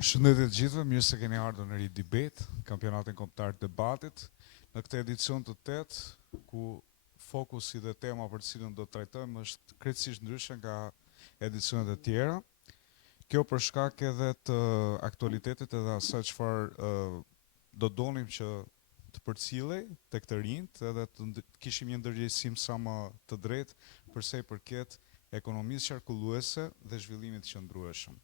Përshëndetje të gjithëve, mirë se keni ardhur në ri debate, kampionatin kombëtar të debatit, në këtë edicion të 8, ku fokusi dhe tema për cilën do të trajtojmë është krejtësisht ndryshe nga edicionet e tjera. Kjo për shkak edhe të aktualitetit edhe asaj çfarë do donim që të përcillej tek të rinjt edhe të kishim një ndërgjegjësim sa më të drejtë për sa i përket ekonomisë qarkulluese dhe zhvillimit të qëndrueshëm.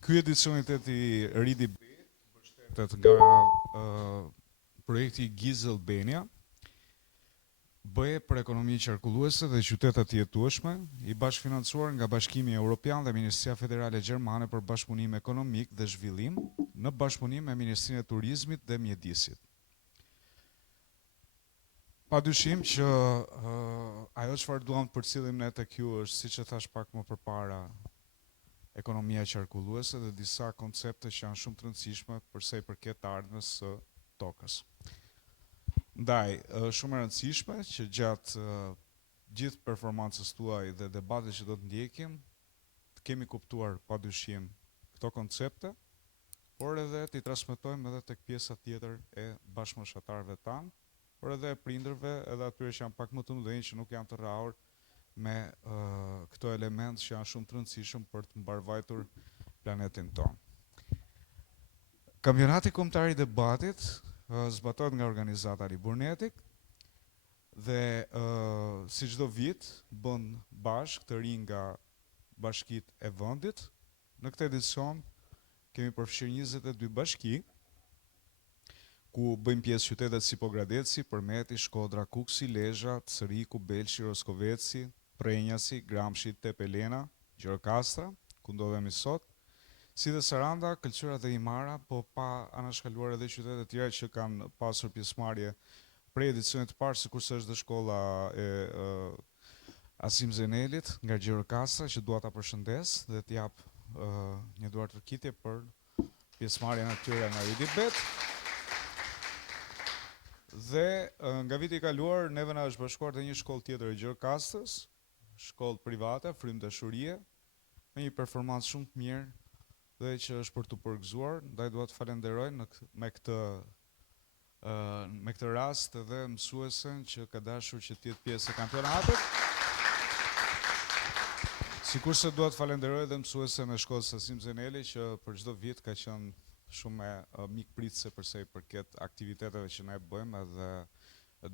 Ky edicioni i ri debate mbështetet nga projekti Giz Albania, BE për ekonomi qarkulluese dhe qytete të jetueshme, i bashkëfinancuar nga Bashkimi Evropian dhe Ministria Federale Gjermane për Bashkëpunim Ekonomik dhe Zhvillim, në bashkëpunim me Ministrinë e Turizmit dhe Mjedisit. Padyshim që ajo çfarë duam të përcjellim ne tek ju është, siç e thash pak më përpara, ekonomia qarkulluese dhe disa koncepte që janë shumë të rëndësishme për sa i përket të ardhmes së tokës. Ndaj, shumë e rëndësishme që gjatë gjithë performancës tuaj dhe debatit që do të ndjekim, të kemi kuptuar padyshim këto koncepte, por edhe t'i transmetojmë edhe tek pjesa tjetër e bashkëmoshatarëve tanë, por edhe prindërve edhe atyre që janë pak më të mëdhenj që nuk janë të rrahur me këto element që janë shumë të rëndësishëm për të mbarvajtur planetin tonë. Kampionati kombëtar i debatit zbatohet nga organizata Liburnetik dhe si çdo vit bën bashkë të rinj nga bashkitë e vendit. Në këtë edicion kemi përfshirë 22 bashki, ku bëjmë pjesë qytetet si Pogradeci, Përmeti, Shkodra, Kuksi, Lezhë, Cëriku, Belçi, Roskoveci, Prenjasi, Gramshi, Tepelena, Gjirokastra, ku ndodhemi sot, si dhe Saranda, Këlqyra dhe Imara, po pa anashkaluar edhe qytetet tjera që kanë pasur pjesëmarrje prej edicionit të parë, sikurse është dhe shkolla e Asim Zenelit nga Gjirokastra, që dua ta përshëndes dhe të jap një duartërkitje për pjesëmarrjen e tyre në debate. Dhe nga viti i kaluar neve na është bashkuar dhe një shkollë tjetër e Gjirokastrës, shkollë private, Frym Dashurie, me një performancë shumë të mirë dhe që është për të përgëzuar. Ndaj dua të falenderoj me këtë rast edhe mësuesen që ka dashur që të jetë pjesë e kampionatit. Sikurse dua të falenderoj edhe mësuesen e shkollës Asim Zeneli që për çdo vit ka qenë shumë mikpritëse për sa i përket aktiviteteve që ne bëjmë edhe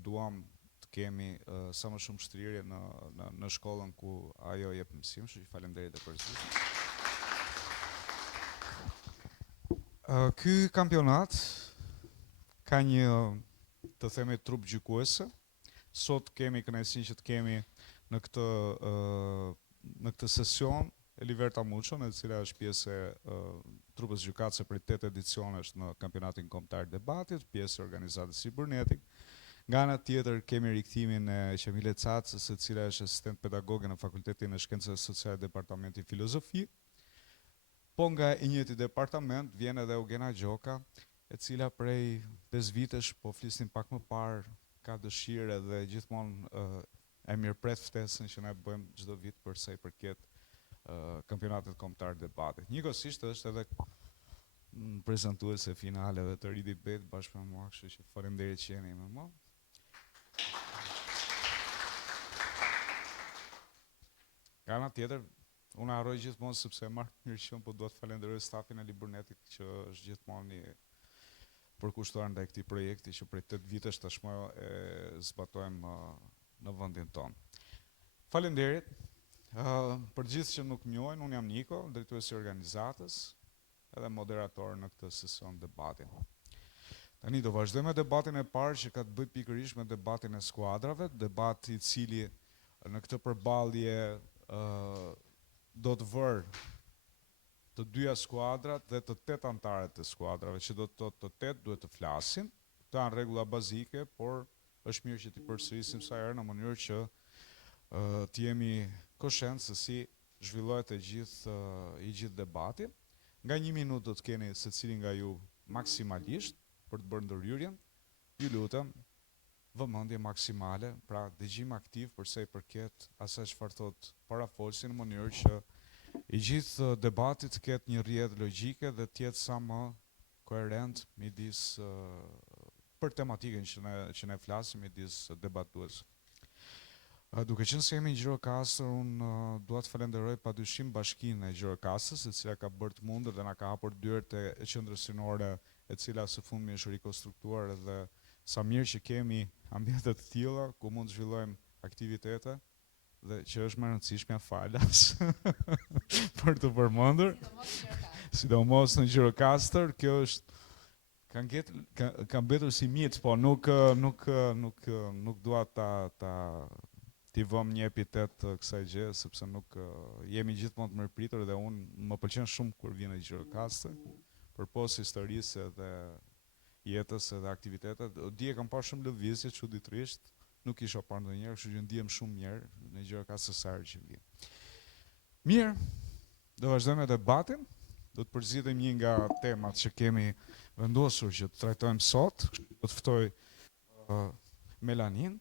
duam të kemi sa më shumë shtrirje në shkollën ku ajo jep mësim, kështu që faleminderit edhe përsëri. Ky kampionat ka një, të themi, trup gjykuese. Sot kemi kënaqësinë që të kemi në këtë sesion Eliverta Muçon, e cila është pjesë e trupës gjykatëse për 8 edicionesh në kampionatin kombëtar të debatit, pjesë e organizatës Liburnetik. Nga ana tjetër kemi rikthimin e Qemile Cacës, e cila është asistent pedagoge në Fakultetin e Shkencave Sociale Departamenti Filozofi. Po nga i njëjti departament vjen edhe Eugena Gjoka, e cila prej 5 vitesh, po flisnim pak më parë, ka dëshirë dhe gjithmonë e mirëpret ftesën që ne bëjmë çdo vit për sa i përket kampionatit kombëtar të debatit. Njëkohësisht është edhe prezantuese finaleve të ri debate bashkë me mua, kështu që faleminderit që jeni me mua. Nga ana tjetër, unë harroj gjithmonë sepse marr mirë qen, po dua të falenderoj stafin e Liburnetit që është gjithmonë i përkushtuar ndaj këtij projekti që prej 8 vitesh tashmë e zbatojmë në vendin tonë. Faleminderit. Për gjithë që nuk njohin, unë jam Niko, drejtuesi i organizatës edhe moderator në këtë sesion debati. Tani do vazhdojmë me debatin e parë që ka të bëjë pikërisht me debatin e skuadrave, debati i cili në këtë përballje do të vërë të dyja skuadrat dhe të 8 antarët të skuadrave, që do të thotë të 8 duhet të flasin. Këto janë rregulla bazike, por është mirë që t'i përsërisim sa herë në mënyrë që të jemi koshent se si zhvillohet i gjithë debati. Nga 1 minutë do të keni secili nga ju maksimalisht për të bërë ndërhyrjen. Ju lutem, vëmendje maksimale, pra dëgjim aktiv për sa i përket asaj çfarë thot parafolsi, në mënyrë që i gjithë debatit të ketë një rrjedhë logjike dhe të jetë sa më koherent midis për tematikën që ne flasim midis debatues. Duke qenë se jemi në Gjirokastër, unë dua të falenderoj padyshim Bashkinë e Gjirokastës, e cila ka bërë të mundur dhe na ka hapur dyert e qendrës synore, e cila së fundmi është rikonstruktuar, dhe sa mirë që kemi ambiente të tilla ku mund të zhvillojmë aktivitete dhe që është më e rëndësishmja falas për të përmendur, sidomos në Gjirokastër. Kjo është ka mbetur si mit, po nuk dua t'i vëm një epitet kësaj gjë, sepse nuk jemi gjithmonë të mirëpritur dhe unë më pëlqen shumë kur vjen në Gjirokastër, përpos historisë dhe jetës edhe aktivitetet. Dje kam parë shumë lëvizje çuditërisht, nuk isha parë ndonjëherë, kështu që ndihem shumë mirë në Gjirokastër sa herë që vjen. Mirë, do vazhdojmë me debatin. Do të përzidhem një nga temat që kemi vendosur që të trajtojmë sot. Do të ftoj Melanin,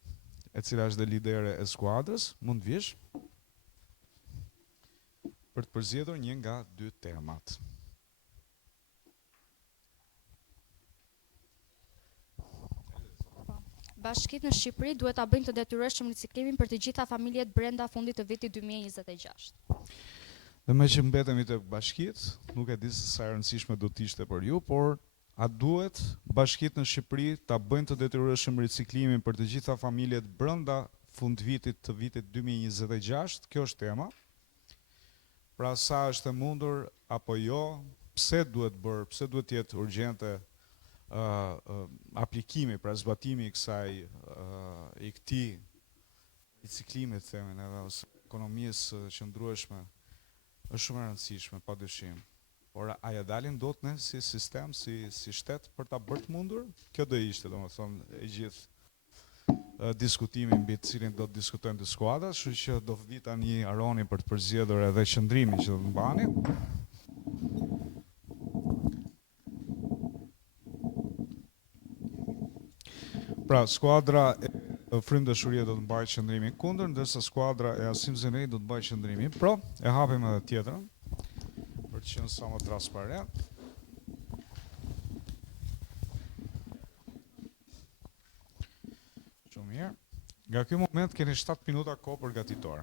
e cila është dhe lidere e skuadrës, mund të vish, për të përzgjedhur një nga dy temat. Bashkitë në Shqipëri duhet ta bëjnë të detyrueshëm riciklimin për të gjitha familjet brenda fundit të vitit 2026. Dhe me që mbetemi të bashkitë, nuk e di se sa e rëndësishme do të ishte për ju, por a duhet bashkitë në Shqipëri ta bëjnë të detyrueshëm riciklimin për të gjitha familjet brenda fundvitit të vitit 2026? Kjo është tema. Pra sa është e mundur apo jo, pse duhet bërë, pse duhet të jetë urgjente aplikimi, pra zbatimi i këtij riciklimit, themin, edhe ose ekonomisë qëndrueshme, është shumë e rëndësishme, padyshim. Por a ja dalim dot ne si sistem, si shtet për ta bërë të mundur? Kjo do ishte, domethënë, e gjithë diskutimi mbi të cilin do të diskutojmë të skuadrat, kështu që do vi tani Aroni për të përzgjedhur edhe qëndrimin që do të mbani. Pra, skuadra e Frymdëshuria do të mbajë qëndrimin kundër, ndërsa skuadra e Asim Zenej do të mbajë qëndrimin pro. E hapim edhe tjetrën për të qenë sa më transparent. Shumë mirë. Nga ky moment keni 7 minuta kohë përgatitor.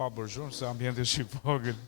Pa bërë shumë se ambienti është i vogël.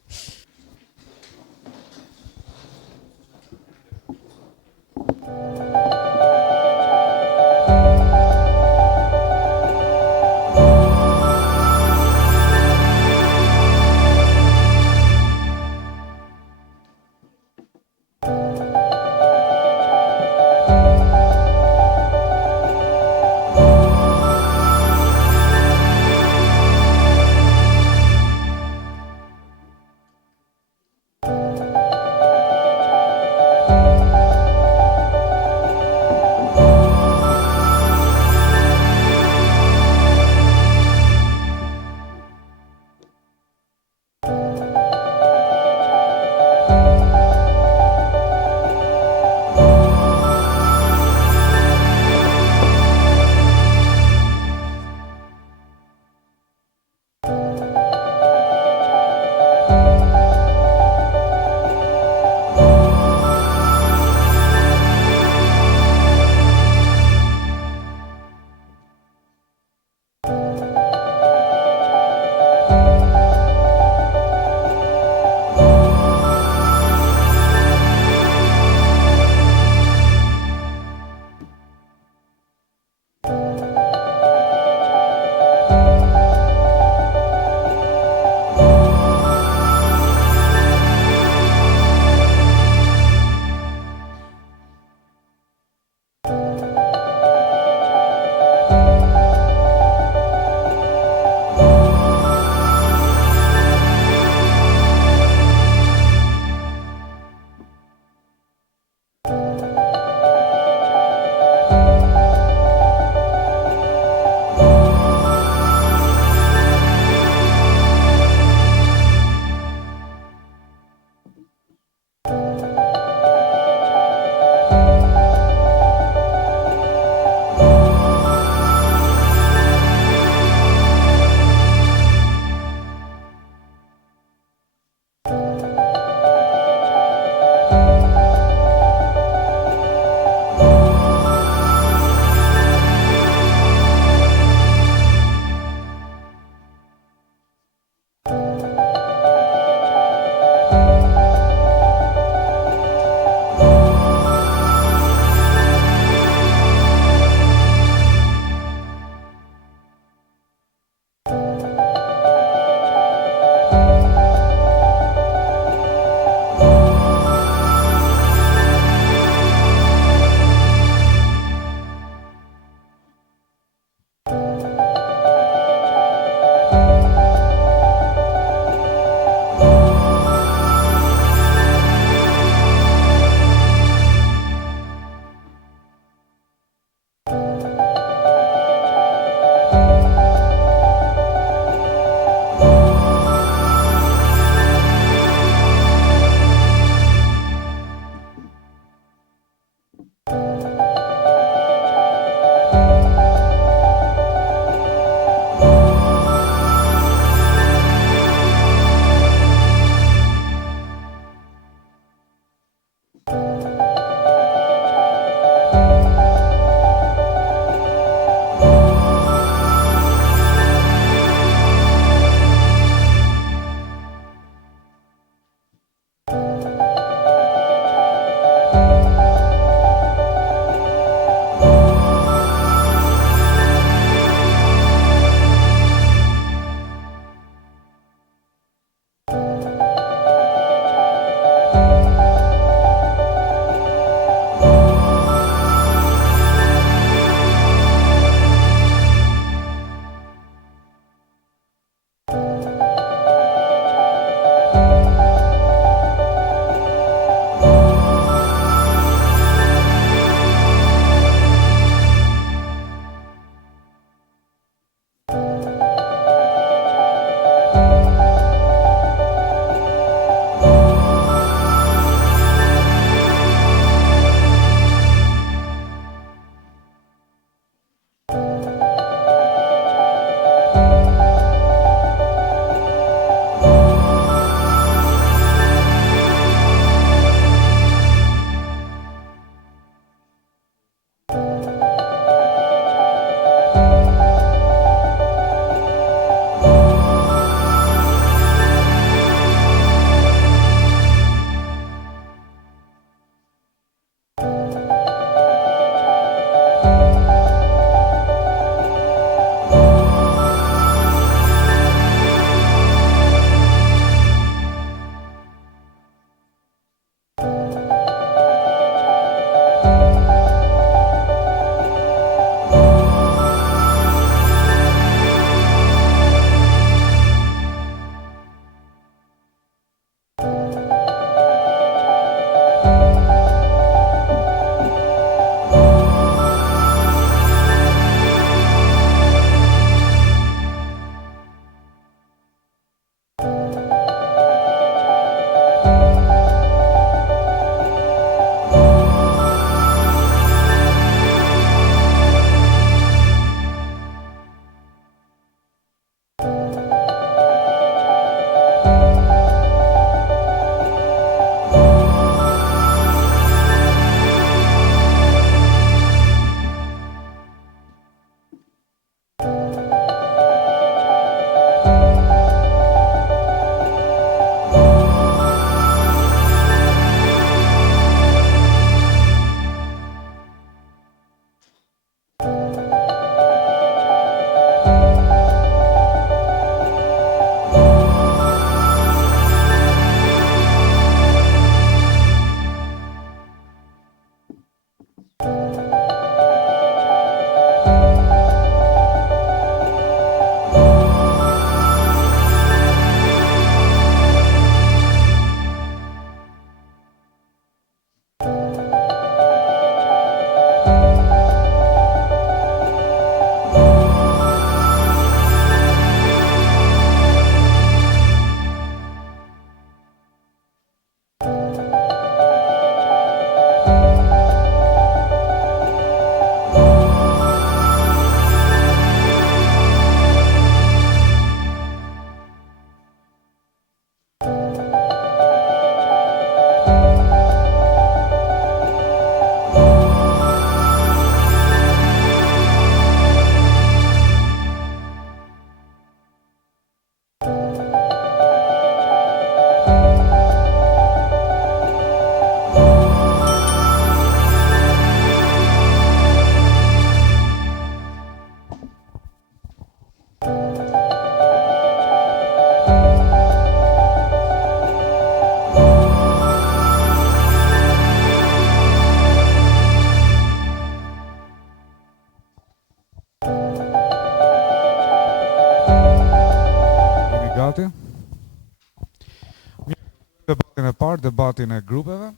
debatin e parë, debatin e grupeve.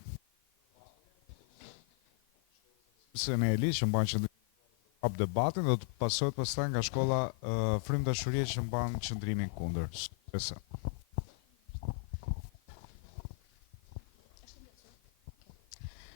Se në Eli që mban qëndrim debatin do të pasohet pastaj nga shkolla Frymë Dashurie që mban qëndrimin kundër.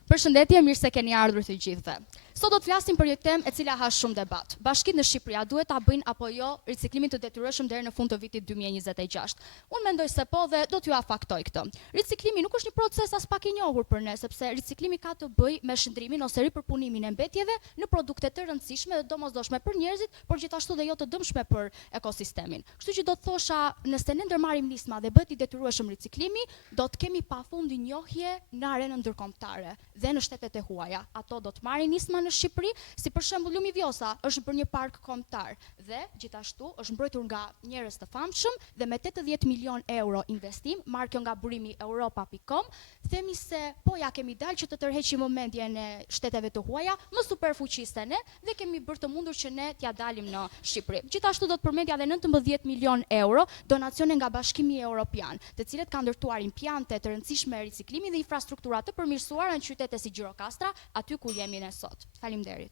Përshëndetje, mirë se keni ardhur të gjithëve. Sot do të flasim për një temë e cila ha shumë debat. Bashkitë në Shqipëri duhet ta bëjnë apo jo riciklimin të detyrueshëm deri në fund të vitit 2026. Unë mendoj se po dhe do t'ju afaktoj këtë. Riciklimi nuk është një proces as pak i njohur për ne, sepse riciklimi ka të bëjë me shndrimin ose ripërpunimin e mbetjeve në produkte të rëndësishme dhe domosdoshme për njerëzit, por gjithashtu dhe jo të dëmshme për ekosistemin. Kështu që do të thosha, nëse ne ndërmarrim nisma dhe bëhet i detyrueshëm riciklimi, do të kemi pafund njohje në arenën ndërkombëtare dhe në shtetet e huaja. Ato do të marrin nisma në Shqipëri, si për shembull Lumi Vjosa është bërë një park kombëtar dhe gjithashtu është mbrojtur nga njerëz të famshëm dhe me 80 milion euro investim, marrë kjo nga burimi europa.com, themi se po ja kemi dalë që të tërheqim vëmendjen e shteteve të huaja, më superfuqiste ne dhe kemi bërë të mundur që ne t'ja dalim në Shqipëri. Gjithashtu do të përmendja edhe 19 milion euro donacione nga Bashkimi Evropian, të cilët kanë ndërtuar impiante të rëndësishme riciklimi dhe infrastruktura të përmirësuara në qytete si Gjirokastra, aty ku jemi ne sot. Faleminderit.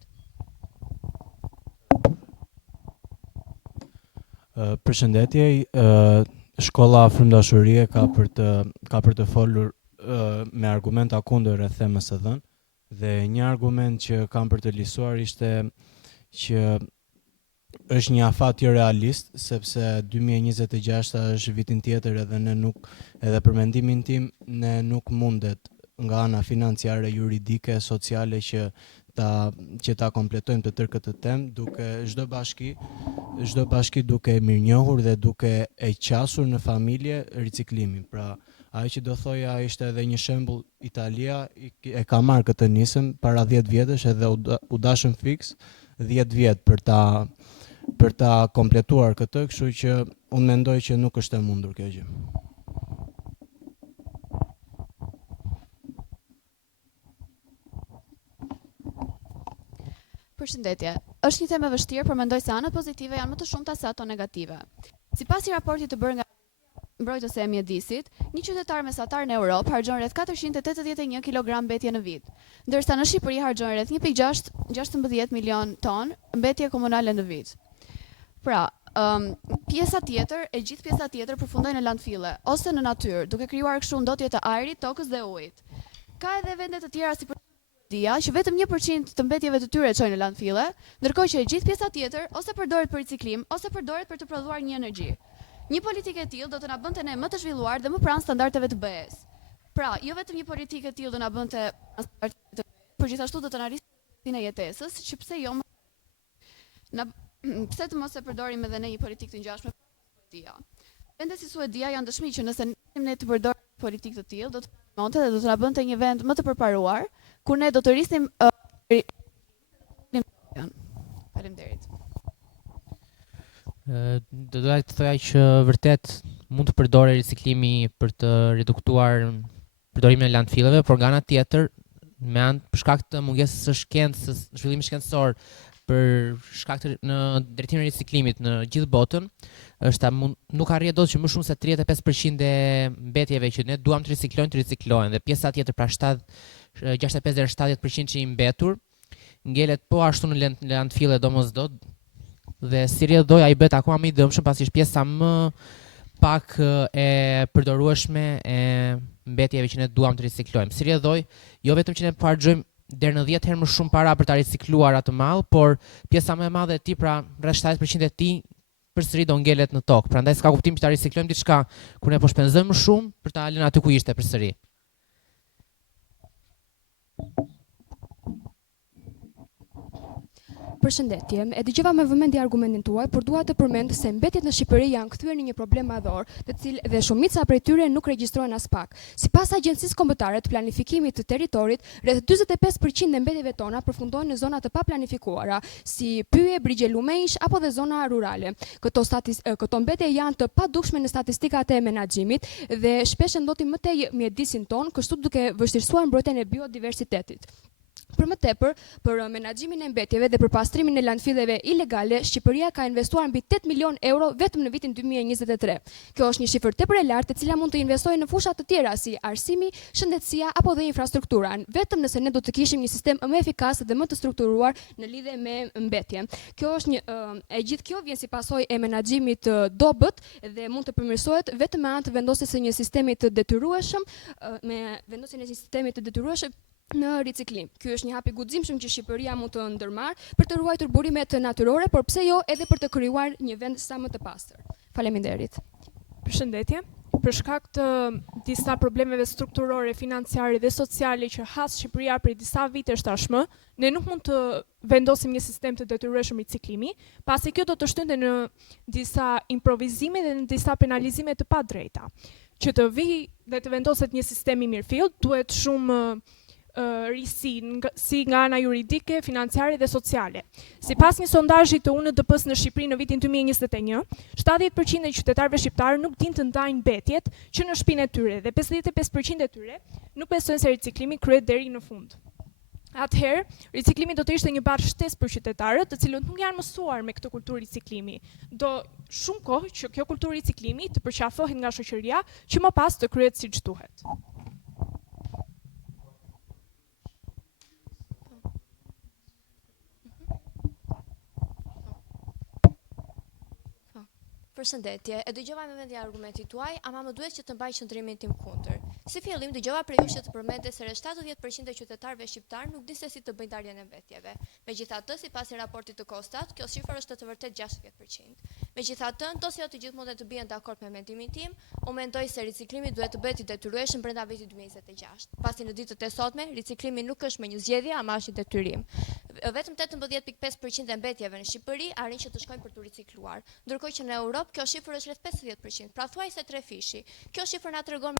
Përshëndetje, shkolla Frymë Dashurie ka për të folur me argumenta kundër rreth temës së dhënë dhe një argument që kam për të listuar ishte që është një afat jo realist, sepse 2026 është vitin tjetër edhe ne nuk, edhe për mendimin tim, ne nuk mundet nga ana financiare, juridike, sociale që ta kompletojmë të tërë këtë temë, duke çdo bashki duke mirënjohur dhe duke e qasur në familje riciklimin. Pra, ajo që do thoja ishte edhe një shembull, Italia e ka marrë këtë nisëm para 10 vjetësh edhe u dashën fiks 10 vjet për ta kompletuar këtë, kështu që unë mendoj që nuk është e mundur kjo gjë. Përshëndetje. Është një temë e vështirë, por mendoj se anët pozitive janë më të shumta se ato negative. Sipas një raporti të bërë nga mbrojtëse e mjedisit, një qytetar mesatar në Europë harxhon rreth 481 kg mbetje në vit, ndërsa në Shqipëri harxhon rreth 1.16 milion ton mbetje komunale në vit. Pra, pjesa tjetër, gjithë pjesa tjetër përfundojnë në landfille ose në natyrë, duke krijuar kështu ndotje të ajrit, tokës dhe ujit. Ka edhe vende të tjera si që vetëm 1% të mbetjeve të tyre çojnë në landfille, ndërkohë që gjithë pjesa tjetër ose përdoret për riciklim ose përdoret për të prodhuar një energji. Një politikë e tillë do të na bënte ne më të zhvilluar dhe më pranë standardeve të BE-s. Pra, jo vetëm një politikë e tillë do na bënte por gjithashtu do të na rrisë në jetesës, që pse jo pse të mos e përdorim edhe ne një politikë të ngjashme dia. Vende si Suedia janë dëshmi që nëse ne të përdorim politikë të tillë, do të monte dhe do të na bënte një vend më të përparuar, kur ne do të rrisnim Faleminderit. Do doja të thoja që vërtet mund të përdore riciklimi për të reduktuar përdorimin e landfilleve, por nga ana tjetër, për shkak të mungesës së shkencës, zhvillimit shkencor për shkak të në drejtimin e riciklimit në gjithë botën, nuk arrin dot që më shumë se 35% e mbetjeve që ne duam të riciklohen dhe pjesa tjetër pra 65 deri 70% që i mbetur ngelet po ashtu në landfille domosdot dhe si rrjedhoj ai bëhet akoma më i dëmshëm pasi është pjesa më pak e përdorueshme e mbetjeve që ne duam të riciklojmë. Si rrjedhoj, jo vetëm që ne harxojmë deri në 10 herë më shumë para për ta ricikluar atë mall, por pjesa më e madhe e tij, pra rreth 70% e tij përsëri do ngelet në tokë. Prandaj s'ka kuptim që ta riciklojmë diçka kur ne po shpenzojmë më shumë për ta lënë aty ku ishte përsëri. Përshëndetje, e dëgjova me vëmendje argumentin tuaj, por dua të përmend se mbetjet në Shqipëri janë kthyer në një problem madhor, të cilë dhe shumica prej tyre nuk regjistrohen as pak. Sipas Agjencisë Kombëtare të Planifikimit të Territorit, rreth 45% e mbetjeve tona përfundojnë në zona të paplanifikuara, si Pyje, Brigje Lumejsh apo dhe zona rurale. Këto mbetje janë të padukshme në statistikat e menaxhimit dhe shpesh ndotin më tej mjedisin ton, kështu duke vështirësuar mbrojtjen e biodiversitetit. Për më tepër, për menaxhimin e mbetjeve dhe për pastrimin e landfilleve ilegale, Shqipëria ka investuar mbi 8 milion euro vetëm në vitin 2023. Kjo është një shifër tepër e lartë, e cila mund të investojë në fusha të tjera si arsimi, shëndetësia apo dhe infrastruktura, vetëm nëse ne do të kishim një sistem më efikas dhe më të strukturuar në lidhje me mbetje. Kjo është e gjithë kjo vjen si pasojë e menaxhimit të dobët dhe mund të përmirësohet vetëm me anë të vendosjes së një sistemi të detyrueshëm, në riciklim. Ky është një hap i guximshëm që Shqipëria mund të ndërmarrë për të ruajtur burimet natyrore, por pse jo edhe për të krijuar një vend sa më të pastër. Faleminderit. Përshëndetje. Për shkak të disa problemeve strukturore, financiare dhe sociale që has Shqipëria prej disa vitesh tashmë, ne nuk mund të vendosim një sistem të detyrueshëm riciklimi, pasi kjo do të shtynte në disa improvizime dhe në disa penalizime të padrejta. Që të vi dhe të vendoset një sistem i mirëfillt, duhet shumë risi si nga ana juridike, financiare dhe sociale. Sipas një sondazhi të UNDP-s në Shqipëri në vitin 2021, 70% e qytetarëve shqiptarë nuk dinë të ndajnë mbetjet që në shtëpinë e tyre dhe 55% e tyre nuk besojnë se riciklimi kryhet deri në fund. Atëherë, riciklimi do të ishte një barë shtesë për qytetarët, të cilët nuk janë mësuar me këtë kulturë riciklimi. Do shumë kohë që kjo kulturë riciklimi të përqafohet nga shoqëria, që më pas të kryhet siç duhet. Përshëndetje, e dëgjova me vendi argumentit tuaj, ama më duhet që të mbaj qëndrimin tim kundër. Si fillim, dëgjova prej jush që të përmendte se rreth 70% e qytetarëve shqiptar nuk dinë se si të bëjnë ndarjen e mbetjeve. Megjithatë, sipas raportit të Kostat, kjo shifër është të vërtet 60%. Megjithatë, ndosë jo të gjithë mundet të bien dakord me mendimin tim, unë mendoj se riciklimi duhet të bëhet i detyrueshëm brenda vitit 2026. Pasi në ditët e sotme, riciklimi nuk është më një zgjedhje, ama është një detyrim. Vetëm 18.5% e mbetjeve në Shqipëri arrin që të shkojnë për të ricikluar, ndërkohë që në Europë kjo shifër është rreth 50%, pra thuajse 3 fishi. Kjo shifër na tregon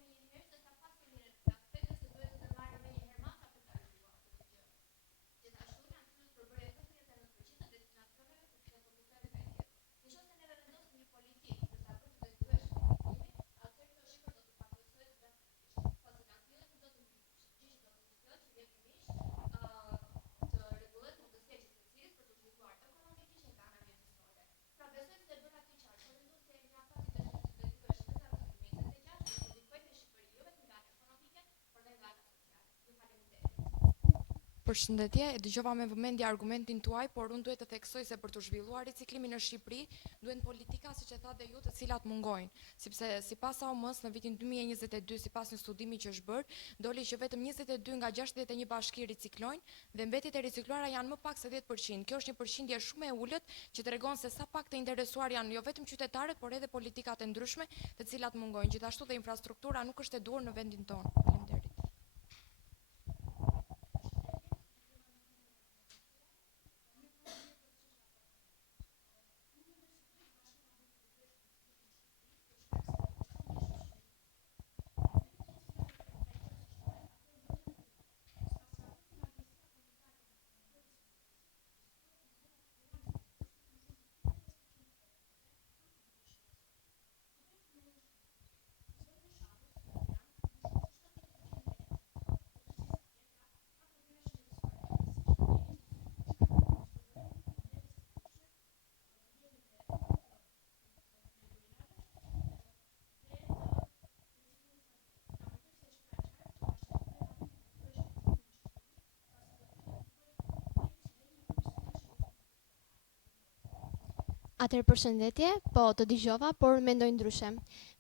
Përshëndetje, e dëgjova me vëmendje argumentin tuaj, por unë duhet të theksoj se për të zhvilluar riciklimin në Shqipëri, duhen politika, siç e thatë ju, të cilat mungojnë, sepse sipas AOM-s në vitin 2022, sipas një studimi që është bërë, doli që vetëm 22 nga 61 bashki riciklojnë dhe mbetjet e ricikluara janë më pak se 10%. Kjo është një përqindje shumë e ulët që tregon se sa pak të interesuar janë jo vetëm qytetarët, por edhe politikat e ndryshme, të cilat mungojnë. Gjithashtu dhe infrastruktura nuk është e duhur në vendin tonë. Faleminderit. Atëherë përshëndetje, po të dëgjova, por mendoj ndryshe.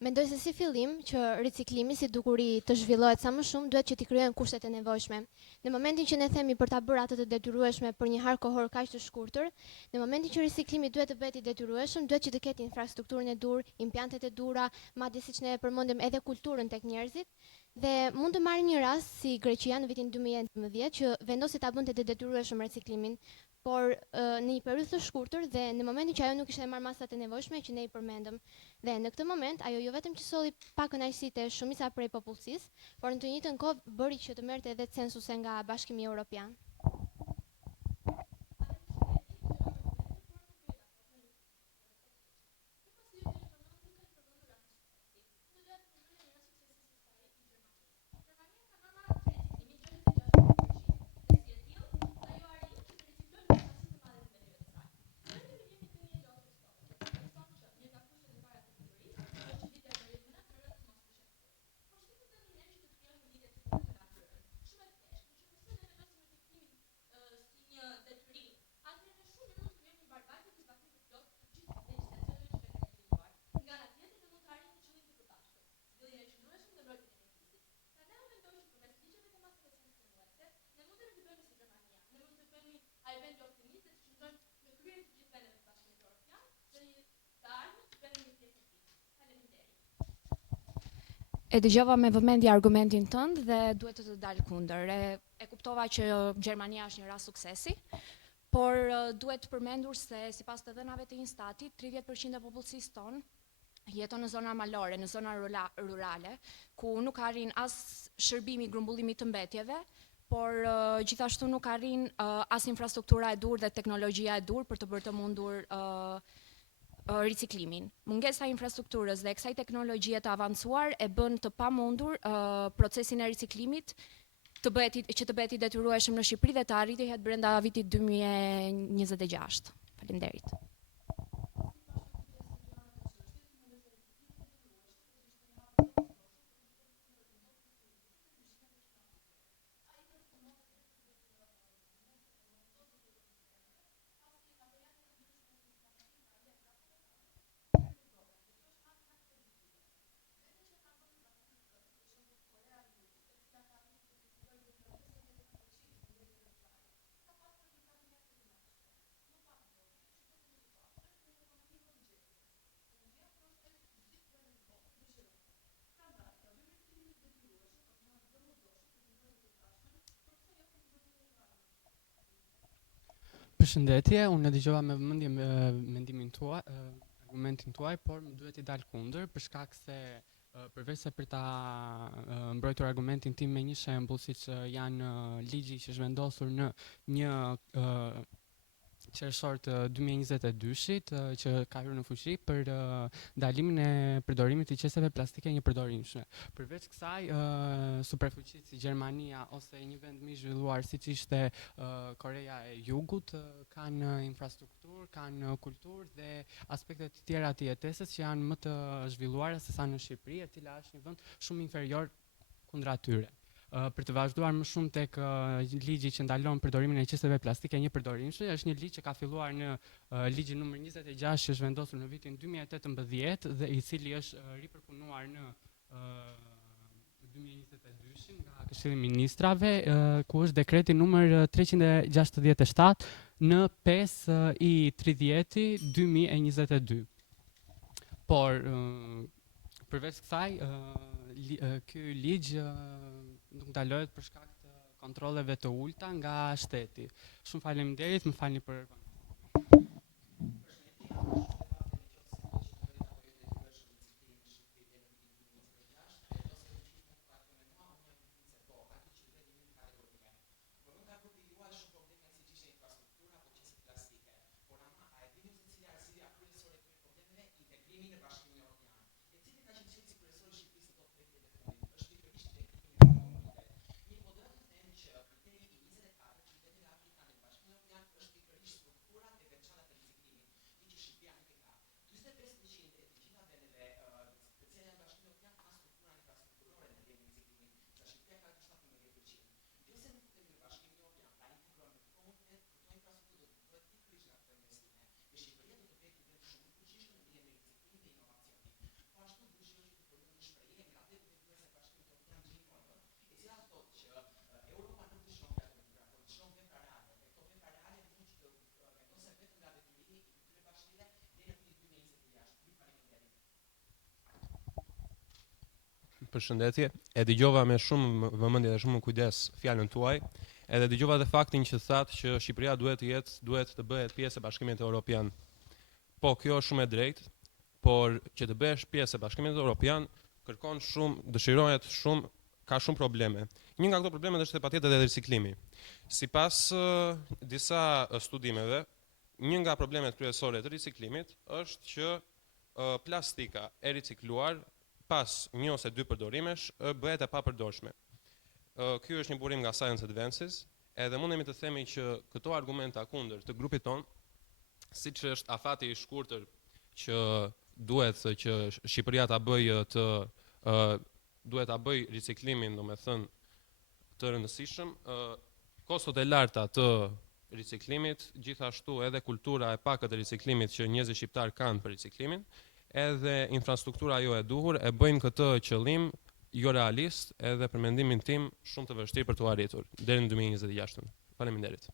Mendoj se si fillim që riciklimi si dukuri të zhvillohet sa më shumë, duhet që t'i kryhen kushtet e nevojshme. Në momentin që ne themi për ta bërë atë të detyrueshme për një harë kohor kaq të shkurtër, në momentin që riciklimi duhet të bëhet i detyrueshëm, duhet që të ketë infrastrukturën e dur, impjantet e dura, madje siç ne përmendëm edhe kulturën tek njerëzit. Dhe mund të marrim një rast si Greqia në vitin 2019 që vendosi ta bënte të detyrueshëm riciklimin, por në një periudhë të shkurtër dhe në momentin që ajo nuk ishte marrë masat e nevojshme që ne i përmendëm. Dhe në këtë moment ajo jo vetëm që solli pa kënaqësitë e shumica prej popullsisë, por në të njëjtën kohë bëri që të merrte edhe censuse nga Bashkimi Evropian. E dëgjova me vëmendje argumentin tënd dhe duhet të dalë kundër. E kuptova që Gjermania është një rast suksesi, por duhet përmendur se sipas të dhënave të Instatit, 30% e popullsisë tonë jeton në zona malore, në zona rurale, ku nuk arrin as shërbimi grumbullimit të mbetjeve, por gjithashtu nuk arrin as infrastruktura e dur dhe teknologjia e dur për të bërë të mundur riciklimin. Mungesa e infrastrukturës dhe kësaj teknologjie të avancuar e bën të pamundur procesin e riciklimit që të bëhet i detyrueshëm në Shqipëri dhe të arritet brenda vitit 2026. Faleminderit. Përshëndetje, unë e dëgjova me vëmendje mendimin tuaj, argumentin tuaj, por më duhet i dal kundër për shkak se përveç se për ta mbrojtur argumentin tim me një shembull siç janë ligji që është vendosur në një qershor të 2022-shit që ka hyrë në fuqi për ndalimin e përdorimit të qeseve plastike një përdorimshme. Përveç kësaj, superfuqitë si Gjermania ose një vend më i zhvilluar siç ishte Korea e Jugut kanë infrastrukturë, kanë kulturë dhe aspekte të tjera të jetesës që janë më të zhvilluara se sa në Shqipëri, e cila është një vend shumë inferior kundra tyre. Për të vazhduar më shumë tek ligji që ndalon përdorimin e qeseve plastike një përdorimshme, është një ligj që ka filluar në ligjin numër 26 që është vendosur në vitin 2018 dhe i cili është ripërpunuar në 2022 nga Këshilli i Ministrave, ku është dekreti numër 367 në 5/30/2022. Por përveç kësaj, ky ligj nuk ndalohet për shkak të kontrolleve të ulta nga shteti. Shumë faleminderit, më falni për Përshëndetje, e dëgjova me shumë vëmendje dhe shumë kujdes fjalën tuaj, edhe dëgjova dhe faktin që thatë që Shqipëria duhet të bëhet pjesë e Bashkimit Evropian. Po, kjo është shumë e drejtë, por që të bëhesh pjesë e Bashkimit Evropian kërkon shumë, dëshirohet shumë, ka shumë probleme. Një nga këto probleme është patjetër edhe riciklimi. Sipas disa studimeve, një nga problemet kryesore të riciklimit është që plastika e ricikluar pas një ose dy përdorimesh bëhet e papërdorshme. Ky është një burim nga Science Advances, edhe mundemi të themi që këto argumenta kundër të grupit ton, siç është afati i shkurtër që duhet që Shqipëria ta bëj riciklimin, domethënë të rëndësishëm, kostot e larta të riciklimit, gjithashtu edhe kultura e pakët e riciklimit që njerëzit shqiptar kanë për riciklimin, edhe infrastruktura jo e duhur e bëjnë këtë qëllim jo realist edhe për mendimin tim shumë të vështirë për t'u arritur deri në 2026. Faleminderit.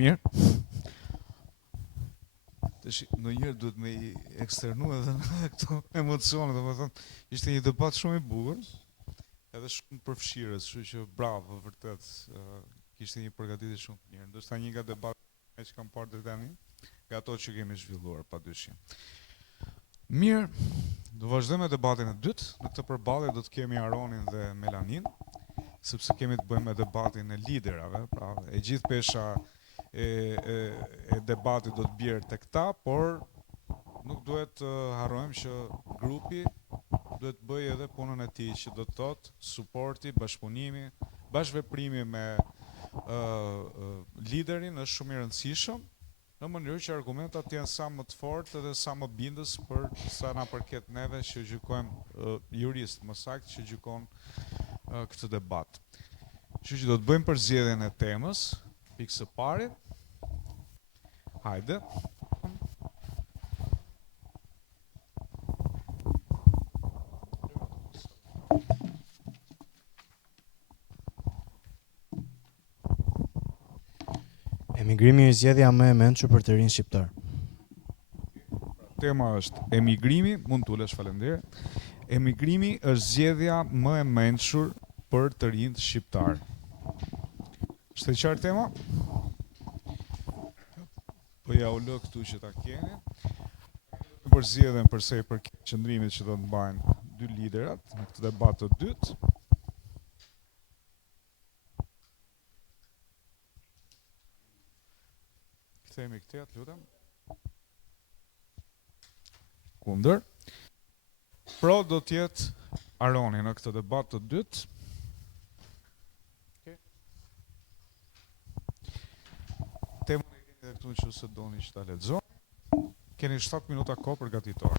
Mirë. Ndonjëherë duhet me i eksternu edhe në këto emocione, domethënë ishte një debat shumë i bukur, edhe shumë përfshirës, kështu që bravo, vërtet, kishte një përgatitje shumë të mirë. Ndoshta një nga debatet që kam parë deri tani, nga ato që kemi zhvilluar padyshim. Mirë, do vazhdojmë me debatin e dytë. Në këtë përballje do të kemi Aronin dhe Melanin, sepse kemi të bëjmë me debatin e liderave, pra e gjithë pesha e debatit do të bjerë tek ta, por nuk duhet të harrojmë që grupi duhet bëjë edhe punën e tij, që do të thotë suporti, bashkëpunimi, bashkëveprimi me liderin është shumë i rëndësishëm, në mënyrë që argumentat të jenë sa më të fortë dhe sa më bindës për sa na përket neve që gjykojmë jurist, më saktë që gjykon këtë debat. Kështu që do të bëjmë përzgjedhjen e temës, pikë së pari. Hajde. Emigrimi është zgjedhja më e mençur për të rinë shqiptar. Tema është emigrimi, mund të ulesh, faleminderit. Emigrimi është zgjedhja më e mençur për të rinjt shqiptar. Është e qartë tema? Po ja u lë këtu që ta keni. Për zgjedhjen përse i përket qëndrimit që do të mbajnë dy liderat në këtë debat të dytë. Kthehemi këtej, lutem. Kundër. Pro do të jetë Aroni në këtë debat të dytë. Temën e keni edhe këtu nëse doni që ta lexoni. Keni 7 minuta kohë për gatitor.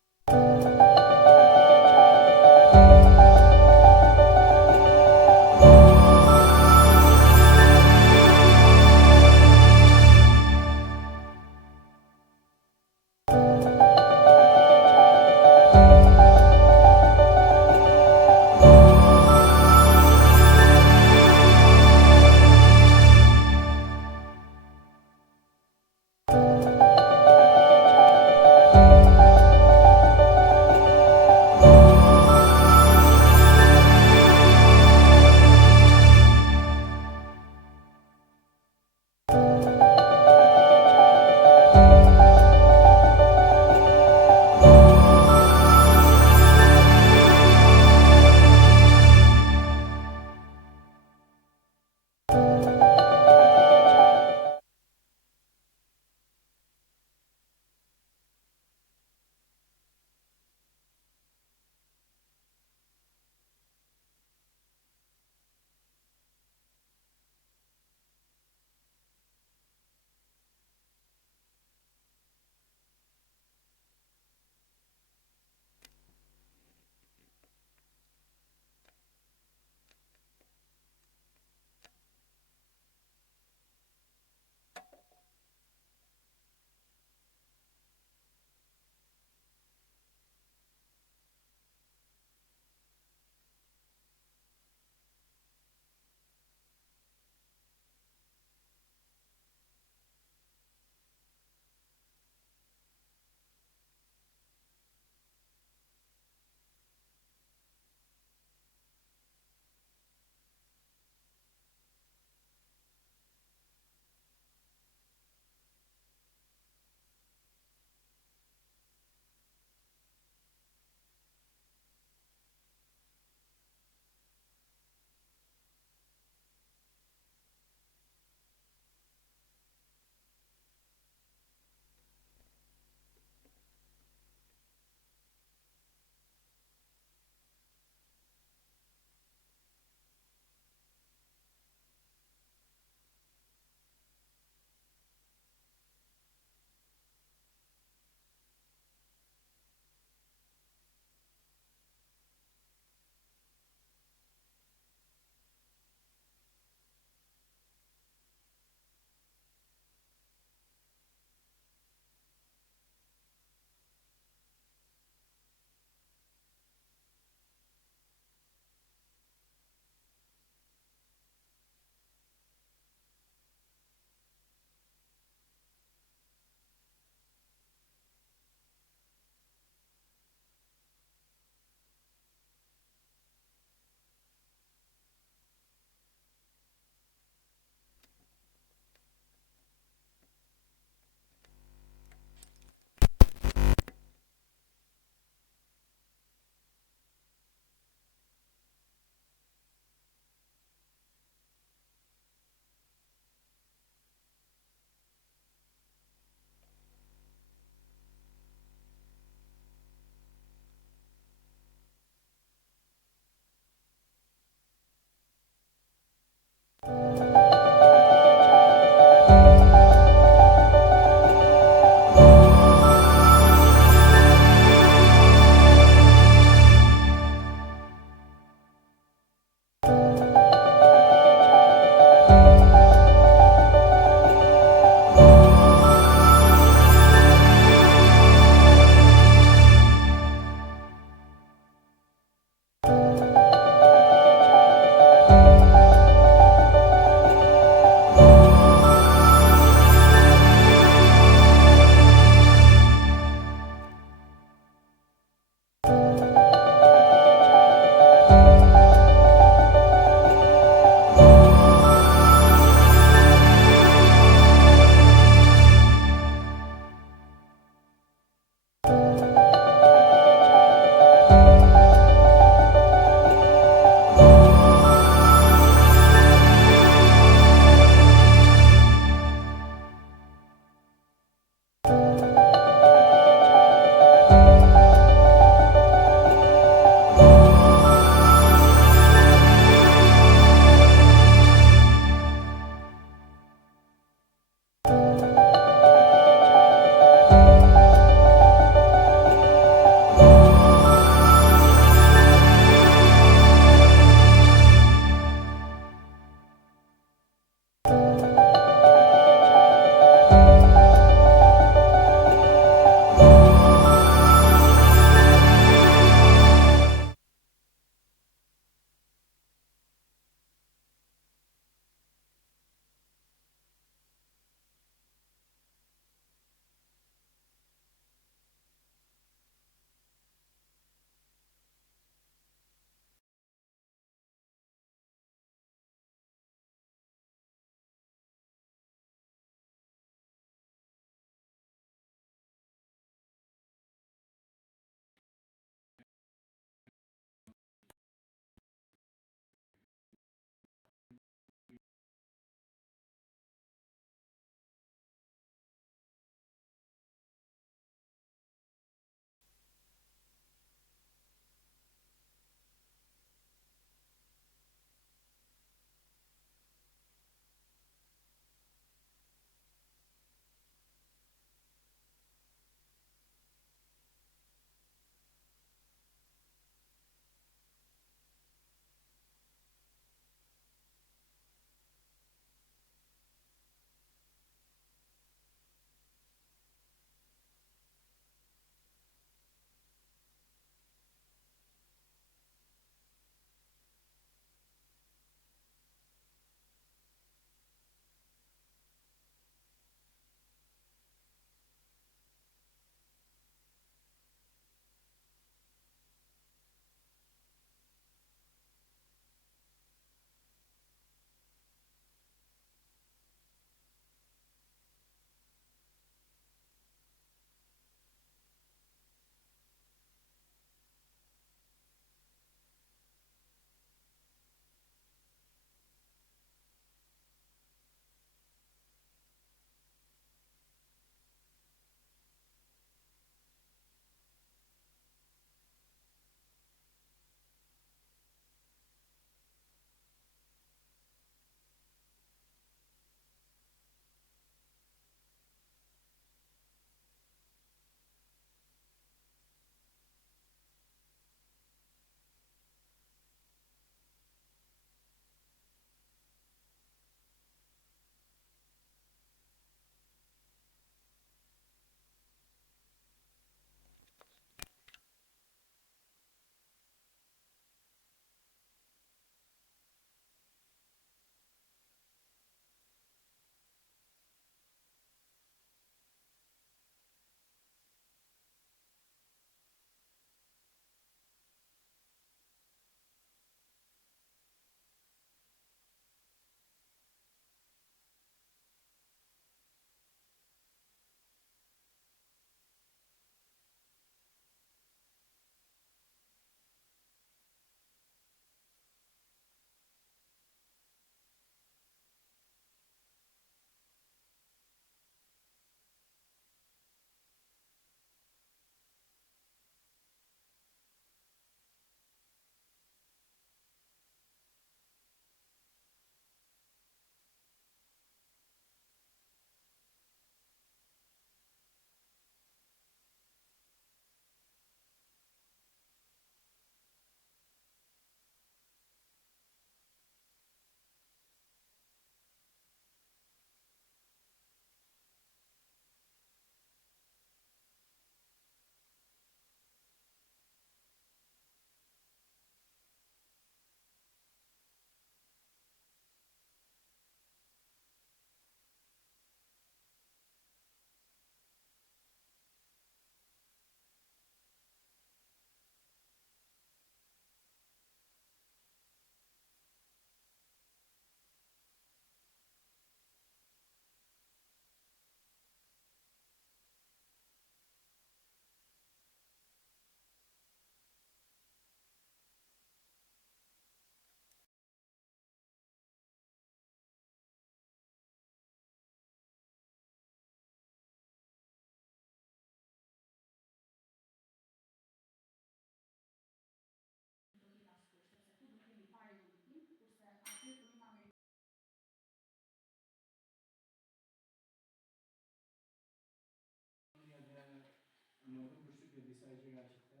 disa gjëra që the.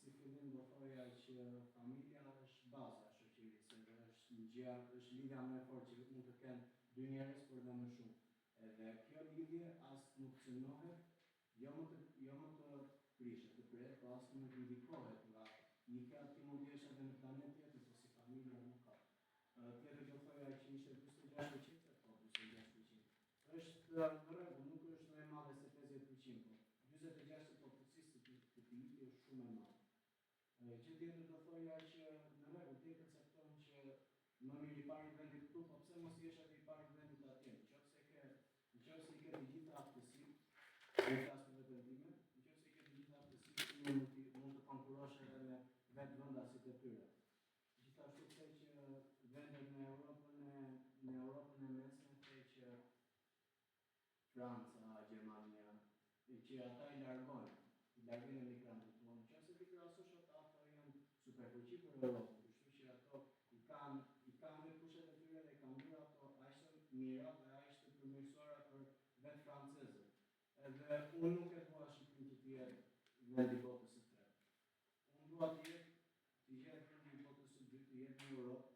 Si fillim do thoja që familja është baza e shoqërisë, është lidhja më e fortë që mund të kenë dy njerëz, por edhe më shumë. Edhe kjo lidhje as nuk cënohet, jo më të prishet, të pret, po as nuk ndikohet nga ikja ti mund të jesh edhe në planet tjetër, po si familja nuk ka. Tjetër do thoja që ishte 46%, po 46%. Është në rregull, nuk është më e madhe se 50%, po 46% po përcisë të ikje është shumë e madhe. Që tjetër do thoja që në rregull ti percepton që më mirë i pari vendit këtu, po pse mos jesh edhe i pari vendit atje? Nëse i ke të gjitha aftësitë, në flas për veprimime, nëse i ke të gjitha aftësitë, mund të konkurosh edhe me vetë vendasit e tyre. Gjithashtu the që vendet në Europën e Mesme the që Franca, Gjermania, që ata i largojnë emigrantët tonë. Nëse ti krahasosh ato janë superfuqi për Europën, kështu që ato i kanë dhe kushet e tyre dhe i kanë bërë ato aq të mira dhe aq të përmirësuara për vetë francezët. Edhe unë nuk e dua Shqipërinë që të jetë vendi i botës së tretë. Unë dua të jetë vendi i botës së dytë, të jetë në Europë,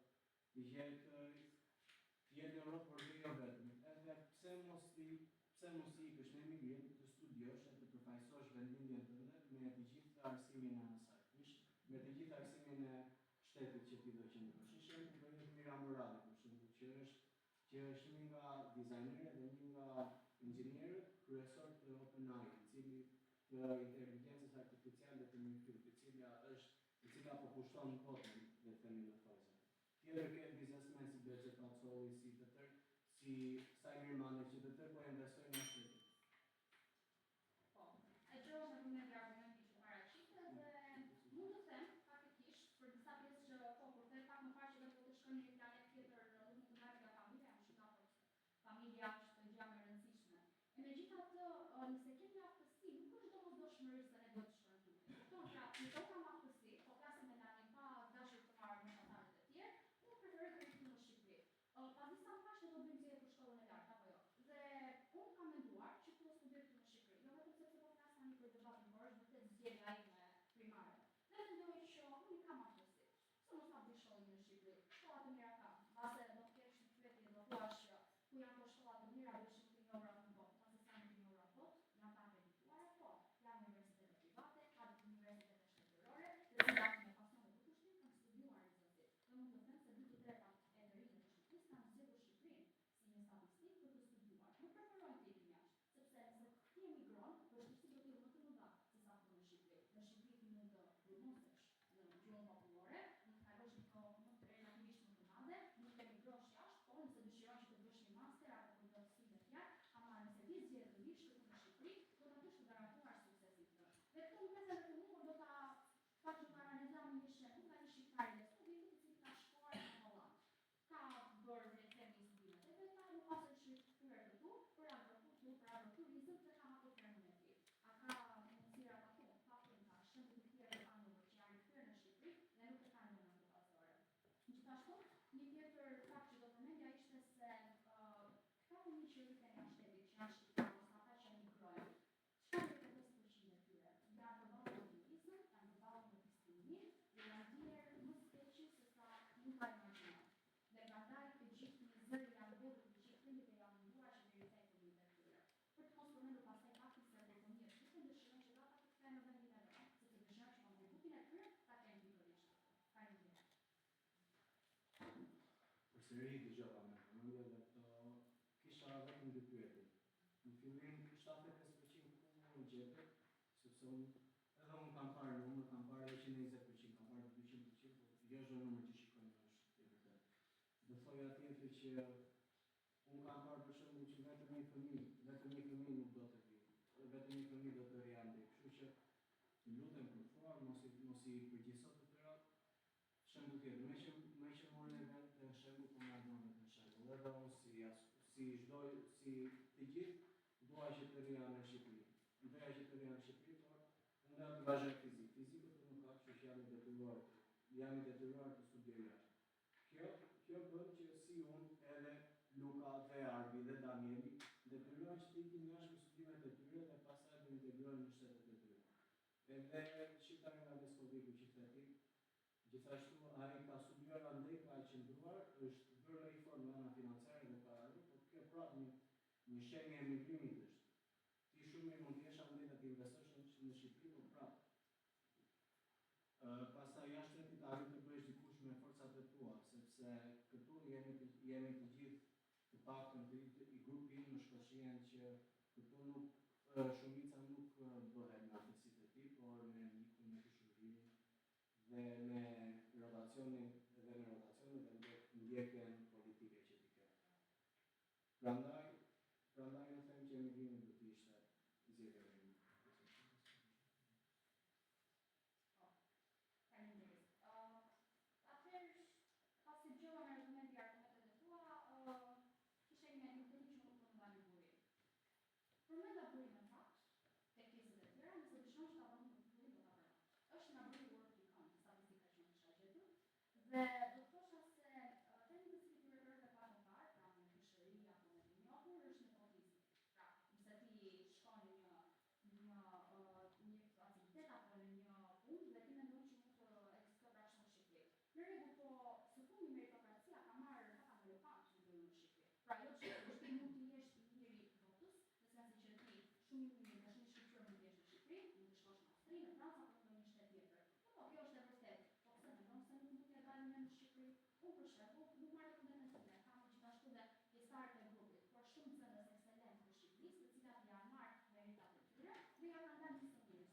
të jetë në Europë por jo vetëm. Edhe pse mos i ikësh në emigrim, të studiosh e të përfaqësosh vendimjen tënde me të gjithë arsimin e asaj. Me të gjithë arsimin e shtetit që ti do qëndrosh. Një shembull do jetë Mira Muradi, për shembull, që është një nga dizajnerët dhe një nga inxhinierët kryesor të OpenAI, i cili të inteligjencës artificiale të mirëfillt, e cila po pushton botën dhe themi në fazë. Tjetër ke biznesmen si Bece Pacoli, si Sajmir Mane, që të tërë po investojnë në shtetin. Po, e që është në përmet i argumenti që paraqite dhe mund të them, faktikisht, për disa pjesë që po kur the pak më parë që do të shkojnë në një planet tjetër, nuk mund të marrë nga familja, më shumë apo familja është gjë më e rëndësishme. Megjithatë, nëse kemi aftësi, nuk është domosdoshmëri se ne do të shkojmë këtu. Kupton, pra, nëse kam aftësi, po flasim me tani pa dashur të marrë me shtatarët e tjerë, unë preferoj të jetë në Shqipëri. Pas disa muaj do bëjmë zgjedhje për shkollën e lartë apo jo. Dhe unë kam menduar që të studioj këtu në Shqipëri, jo vetëm sepse po flas tani për debatin, por është vërtet zgjedhja ime primare. Dhe mendoj që unë kam aftësi. Se mos ta bëj shkollën në Shqipëri. Shkollat e mira kam. Mbase do të kesh një pyetje do thuash ku janë ato shkollat e mira dhe shumë të njohura në botë. Mbase sa në njohura botë, janë të akredituara, po. Janë universitete private, ka universitete shtetërore, të cilat me pasion dhe kushtim kanë studiuar rreziqi. Dhe mund të them se 2/3 e të rinjve të Shqipërisë kanë zgjedhur Shqipërinë si një statistikë për të studiuar. Nuk preferojnë të ikin jashtë, sepse nëse ti emigron, vështirësitë do të jenë më të mëdha se sa këtu në Shqipëri. Në Shqipëri ti mund të rrugësesh në gjuhën popullore, mund të kalosh një kohë më të relativisht më të madhe, mund të emigrosh jashtë, po nëse dëshiron që të bësh një master apo të bësh studime të tjera, ama nëse ti zgjedh të vish këtu në Shqipëri, do ta kesh të garantuar suksesin tënd. Dhe këtu nuk është vetëm unë, do ta faqe të analizojmë një shembull nga një shqiptar i studimit i cili ka shkuar në Holland. Ka bërë recemi studimet e veta, nuk ka shkruar këtu për agrikulturë, për agroturizëm, se ka hapur firmën e tij. A ka mundësira të thonë, ka shembull të tjerë të anëve që janë rikthyer në Shqipëri dhe nuk e kanë në anëpazore. Gjithashtu, një tjetër fakt që do të mendja ishte se këta fëmijë që rriten nga shteti, që janë shqiptarë ose ata që emigrojnë, çfarë do të bëjë 5% e tyre? Janë të ballë me turizëm, janë të ballë me diskriminim, dhe janë ndjerë më skeqi se sa mund ta imagjinojmë. Dhe prandaj të gjithë një zëri janë bërë, të gjithë prindit e janë munduar që të rritojnë fëmijët e tyre. Për të mos përmendur pastaj faktin se edhe fëmijët që dëshirojnë që ata të kthehen në vendin e tyre, sepse dëshirojnë që kontributin e tyre ta kenë pikërisht. Faleminderit. Përsëri dëgjova me vëmendje dhe të kisha vetëm dy pyetje. Në fillim 75% ku u gjetë, sepse edhe unë kam parë numër, kam parë 120%, kam parë 200%, por jo është numër që shikojnë është e vërtetë. Do thoja tjetër që unë kam parë për shembull që vetëm një fëmijë nuk do të vi, vetëm një fëmijë do të rriante. Kështu që lutem për favor mos i përgjigjëso të tëra. Shembull tjetër, më që morën vetë shembull po na donë të shembull. Edhe unë si të gjithë dua që të rria në Shqipëri. Ideja që të rria në Shqipëri, por unë do të vazhdoj fizik. Fizikut nuk ka, kështu që jam i detyruar të studioj jashtë. Kjo bën që si unë edhe Luka dhe Arbi dhe Danieli detyrohen që të ikin jashtë me studimet e tyre dhe pastaj të integrohen në shtetet e tyre. Edhe shqiptari nga Leskoviku që theti, gjithashtu ai ka studiuar andej ka qëndruar, është bërë reformë nga ana financiare dhe ka ardhur, por kjo prapë një shenjë e emigrimit është. Ti shumë mirë mund t'jesh andej dhe t'investosh në Shqipëri, por prapë. Pastaj jashtë tretit arrit të bëhesh dikush me forcat e tua, sepse këtu jemi të gjithë të paktën i grupi në shkollësien që këtu nuk shumica nuk bëhet me aftësitë e tij, por me ndikun e kushërimin dhe me rotacionin dhe ndjekjen politike që ti ke. Prandaj unë them që emigrimi do të ishte zgjedhja e imi. Atëherë, pasi dëgjova në argumentet e tua, kisha një mendim të një që nuk mund të mbani burim. Përmenda burim në fakt, te pjesët e tjera, nëse dëshon që ta bëjmë të burim do ta bëjmë. Është nga buri work recon, statistika që kisha gjetur, dhe do thosha se tani të cilit përdoret pa të parë, pra në kushëri apo në njohur, është nepotizmi. Pra, nëse ti shkon në një aktivitet apo në një punë dhe ti mendon që mund të ekzistojë pra shumë në Shqipëri. Në rregull, po së fundi meritokracia ka marrë hapa elefant në Shqipëri. Pra jo që ti mund të jesh i miri votës, në sensin që ti shumë i mirë tash në shqiptar mund të jesh në Shqipëri, mund të shkosh në Austri, në Francë apo në një shtet tjetër. Po kjo është e vërtetë. Po pse mendon se nuk mund të dalë në Shqipëri? Unë për shembull nuk marr rekomendacion time, kam gjithashtu dhe pjesëtarët e grupit, por shumë nxënës ekselent të Shqipërisë, të cilat janë marrë meritat e tyre dhe janë ndalë në stëndjes.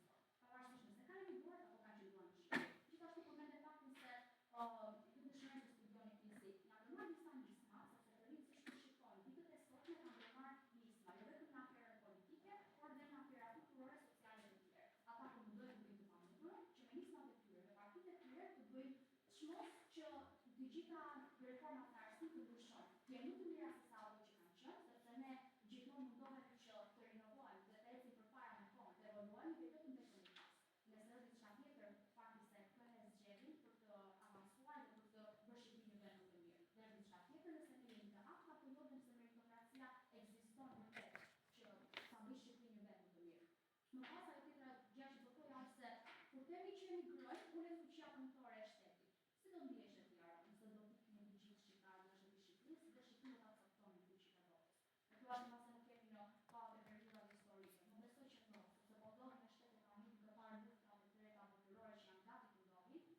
Pavarësisht nëse kanë emigruar apo kanë qëndruar në Shqipëri. Gjithashtu përmendet faktin se ju dëshironi të studioni fizik. Ja ndërmarr disa nisma, sepse rrjedhësisht kur shikojmë ditët e sotme kanë ndërmarr nisma, jo vetëm në afera politike, por edhe në afera kulturore, sociale dhe të tjera. Ata përmendojnë të bëjnë të pamundur, që me nismat e tyre dhe partitë e tyre të bëjnë çmos që të gjitha reformat në arsim të ndryshojnë. Të nuk të mira se sa ato që kanë qenë, sepse ne gjithmonë mundohemi që të rinovojmë dhe të ecim përpara me kohën, të evoluojmë vetëm tek një pas. Nëse është diçka tjetër, fakti se këtë e zgjedhim për të avancuar dhe për të bërë Shqipërinë një vend më të mirë. Dhe është diçka tjetër nëse ne jemi të aftë apo jo, nëse meritokracia ekziston vërtet që ta bëjë Shqipërinë një vend më të mirë. Më pas ajo tjetra gjë që do thoya është se kur themi që emigrojmë, ulet fuqia punëtore e shtetit. Si do ndihesh ti Ara, nëse do të kemi të gjithë shqiptarët në shtetin e Shqipërisë dhe Shqipëria ta caktojnë fuqinë e votës. Kjo është mbase nuk kemi në fakt verifa historike. Nuk besoj që no, sepse po ndodhin në shtetet tani ndërtar lufta të treta botërore që janë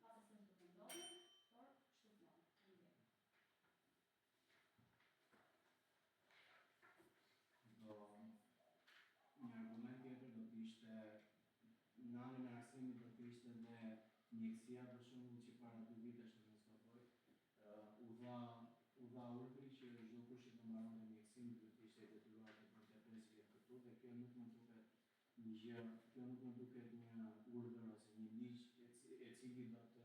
gati të ndodhin, pasi s'është do të ndodhin, por kështu thonë. Një argument tjetër do të ishte në anën e arsimit do të ishte dhe mjekësia për shembull që para 2 vitesh në Skopje u dha urdhri që çdo kush që do mbaronte mjekësinë duhet të ishte detyruar të bënte 5 vjet këtu dhe kjo nuk më duket një gjë, kjo nuk më duket një urdhër ose një ligj e cili do të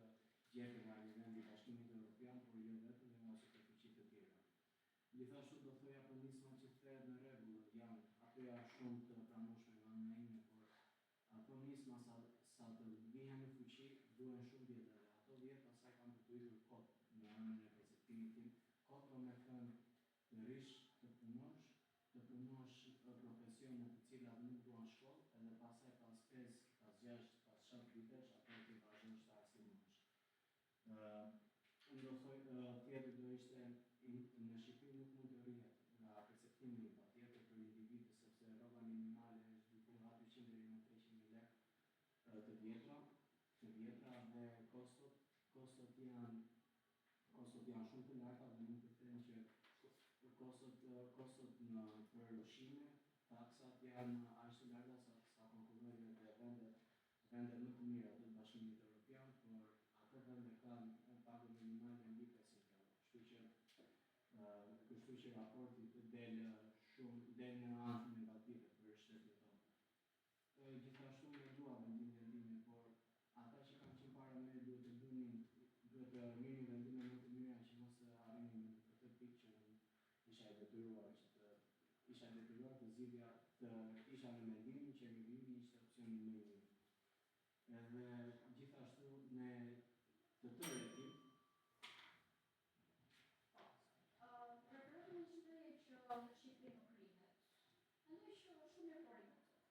gjetë nga nivelli i Bashkimit Evropian, por jo vetëm nga superfuqitë të tjera. Gjithashtu do thoya për nismat që thehet në rregull, janë ato janë shumë të pranueshme nga ana ime, por ato nisma sa të vihen në fuqi duhen shumë vjet dhe ato vjet pastaj kanë të pritur kot në anën e perceptimit tim, kot me thënë të rish të punosh profesione të cilat nuk duan shkollë, edhe pastaj pas 5, pas 6, pas 7 vitesh ato ti vazhdon të arsimosh. Unë do thoj tjetër do ishte në Shqipëri nuk mund të rrihet nga perceptimi patjetër për individë, sepse rroga minimale është diku nga 400 deri në 300.000 lekë të vjetra dhe kostot janë shumë të larta dhe mund të them që kostot për ushqime, taksat janë aq të larta sa konkurrojnë me vendet më të mira të Bashkimit Evropian, por ato vende kanë pagë minimale mbi 500 euro. Kështu që raporti del në anë negative për shtetin tonë. Gjithashtu ne dua vendime, por ata që kanë qenë para me duhet të merrin vendime më të mira që mos arrinin në këtë pikë që isha detyruar të zgjidhja të isha në mendimin që emigrimi ishte opsioni më i mirë. Edhe gjithashtu ne të tërë Referendumi shprehje që në Shqipëri nuk rrihet. Mendoj që shumë e porimet.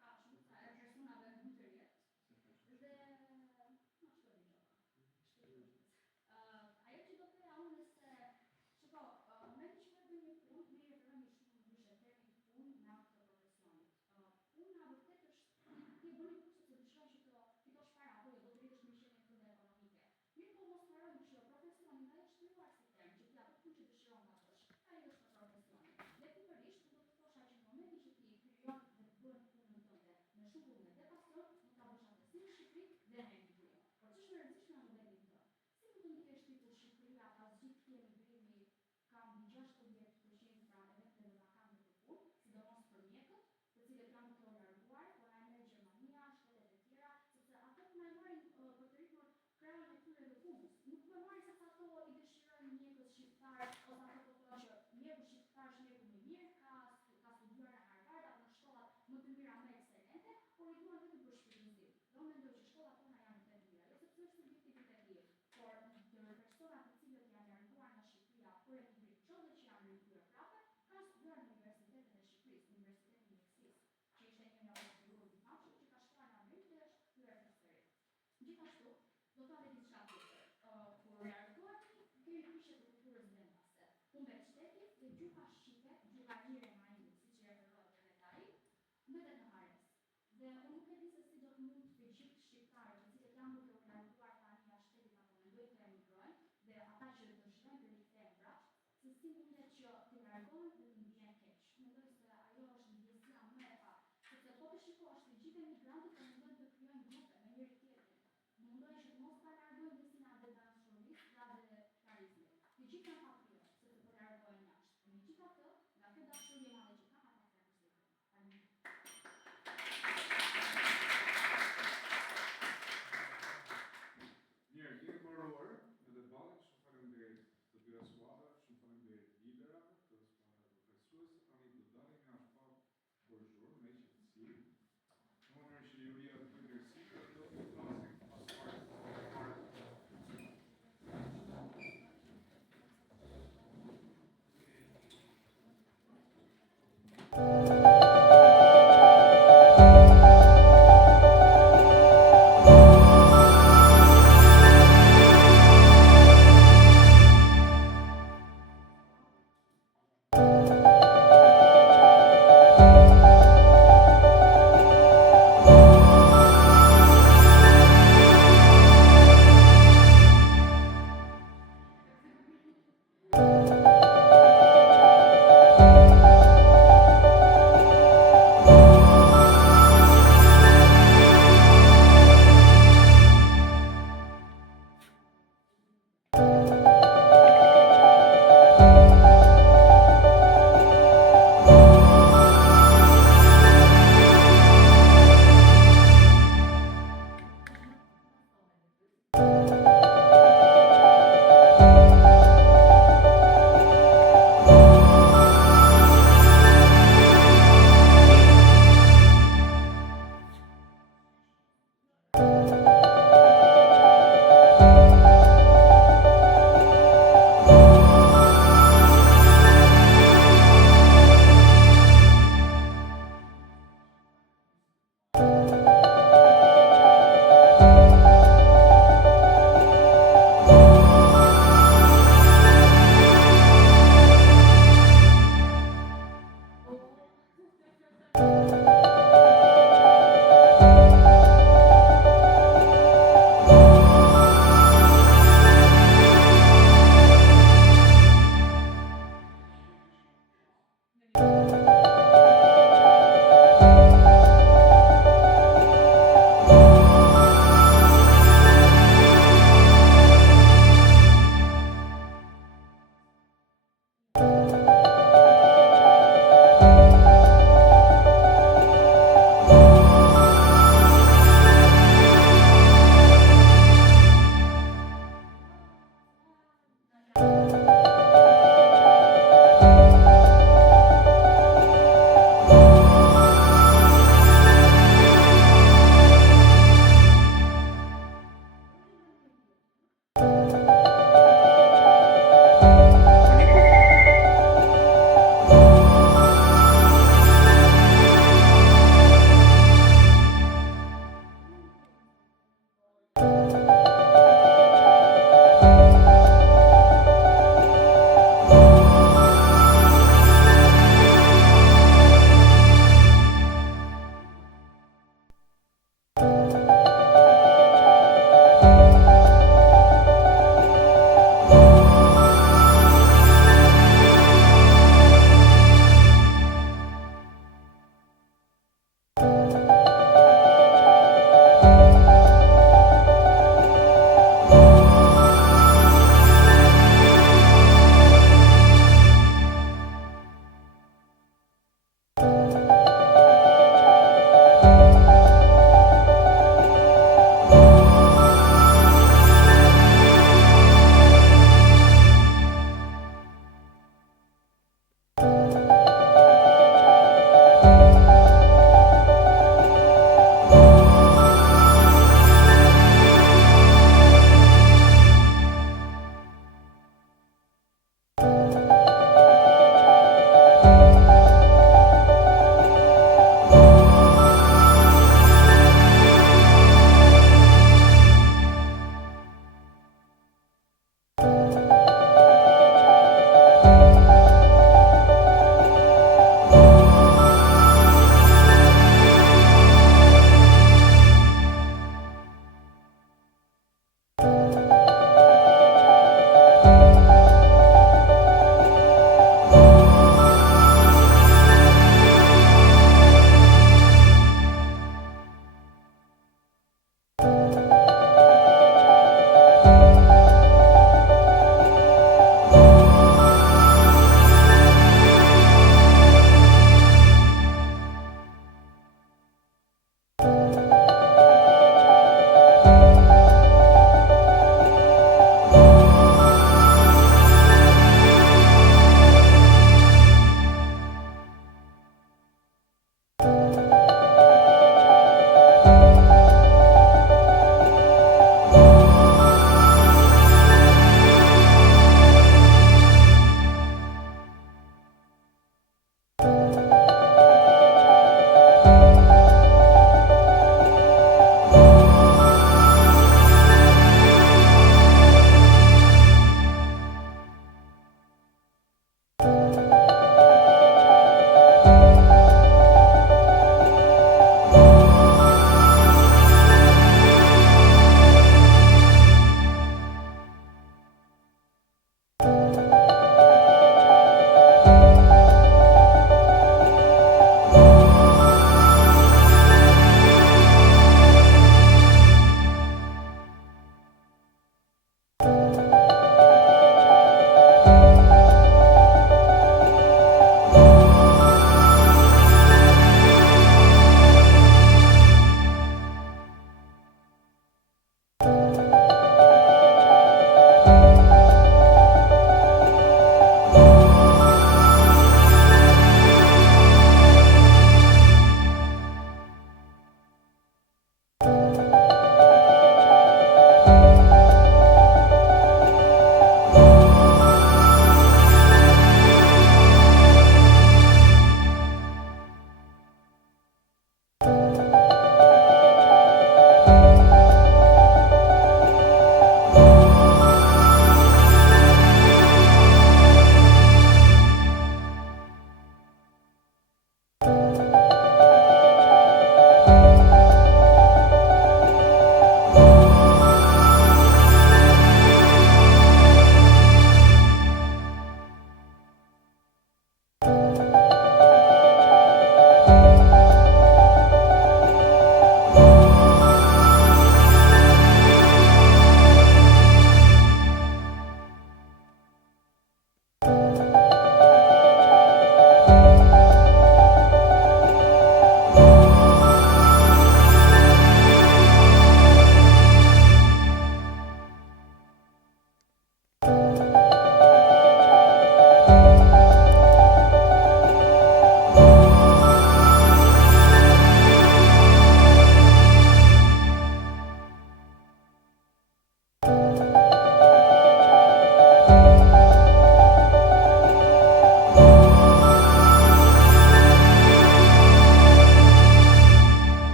Ka shumë sa e personave më të rjetë. gjuha shqipe, gjuha lire e marinit, siç e referohet edhe ai, mbetet në hares. Dhe unë nuk e di se si do të mund të gjithë shqiptarët, të cilët janë duke u larguar tani nga shteti apo mendojnë të emigrojnë, dhe ata që do shkojnë për rikthehen prapë, se si mundet që të largohen dhe të ndihen keq. Mendoj se ajo është ndjesia më e parë, sepse po të shikosh të gjithë emigrantët të mundojnë të krijojnë grupe me njëri tjetrin. Mundojnë që mos ta largojnë ndjesinë dhe dashurisë dhe karizmit. Të gjithë janë patriotë, sepse po largohen jashtë. Megjithatë, nga kjo dashuri e madhe që kanë ata kanë kushtuar. Mirë, kemi mbaruar në debatin, shumë faleminderit të dyja skuadra, shumë faleminderit liderave, të skuadra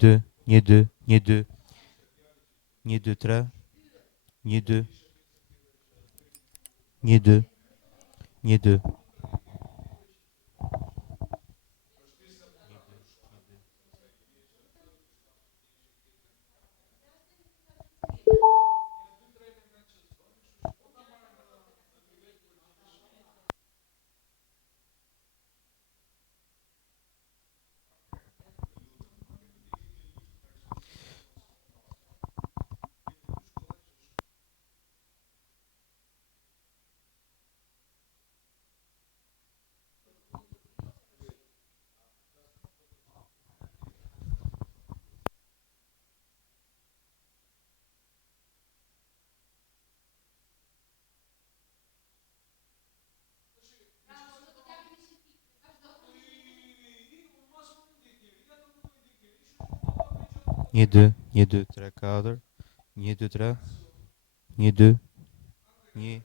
2 1 2 1 2 1 2 3 1 2 1 2 1 2 1 2 1 2 3 4 1 2 3 1 2 1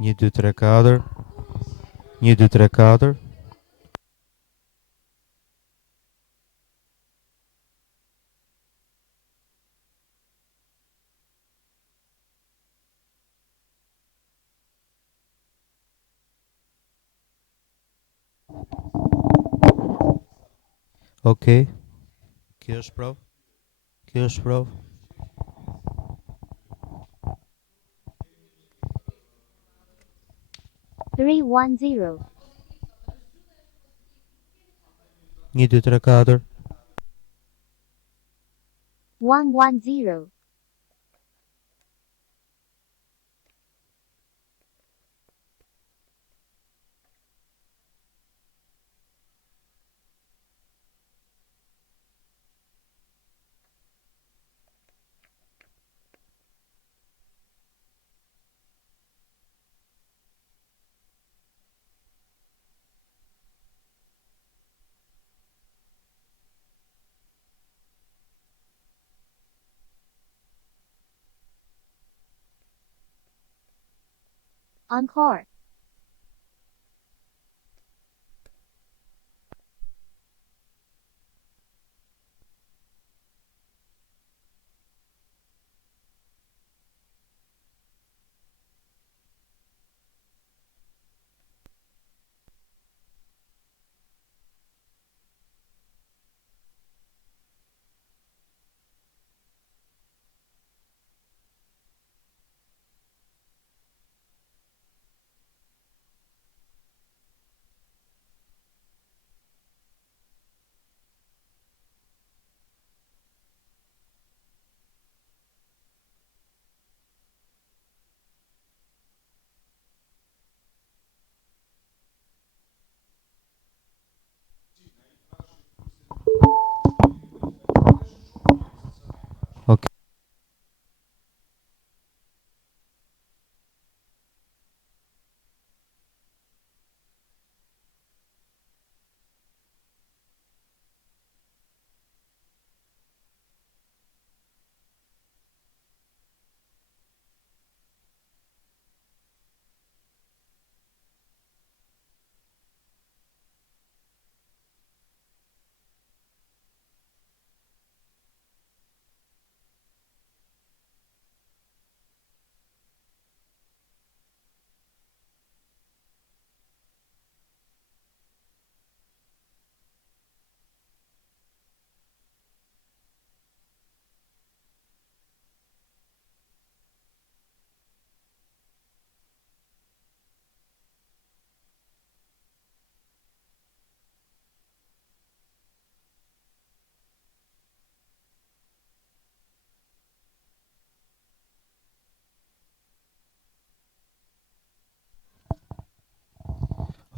1 2 3 4 1 2 3 4 Okej. Kjo është provë. Kjo është provë. Three one zero. 1 2 3 4 110. Encore. Okej.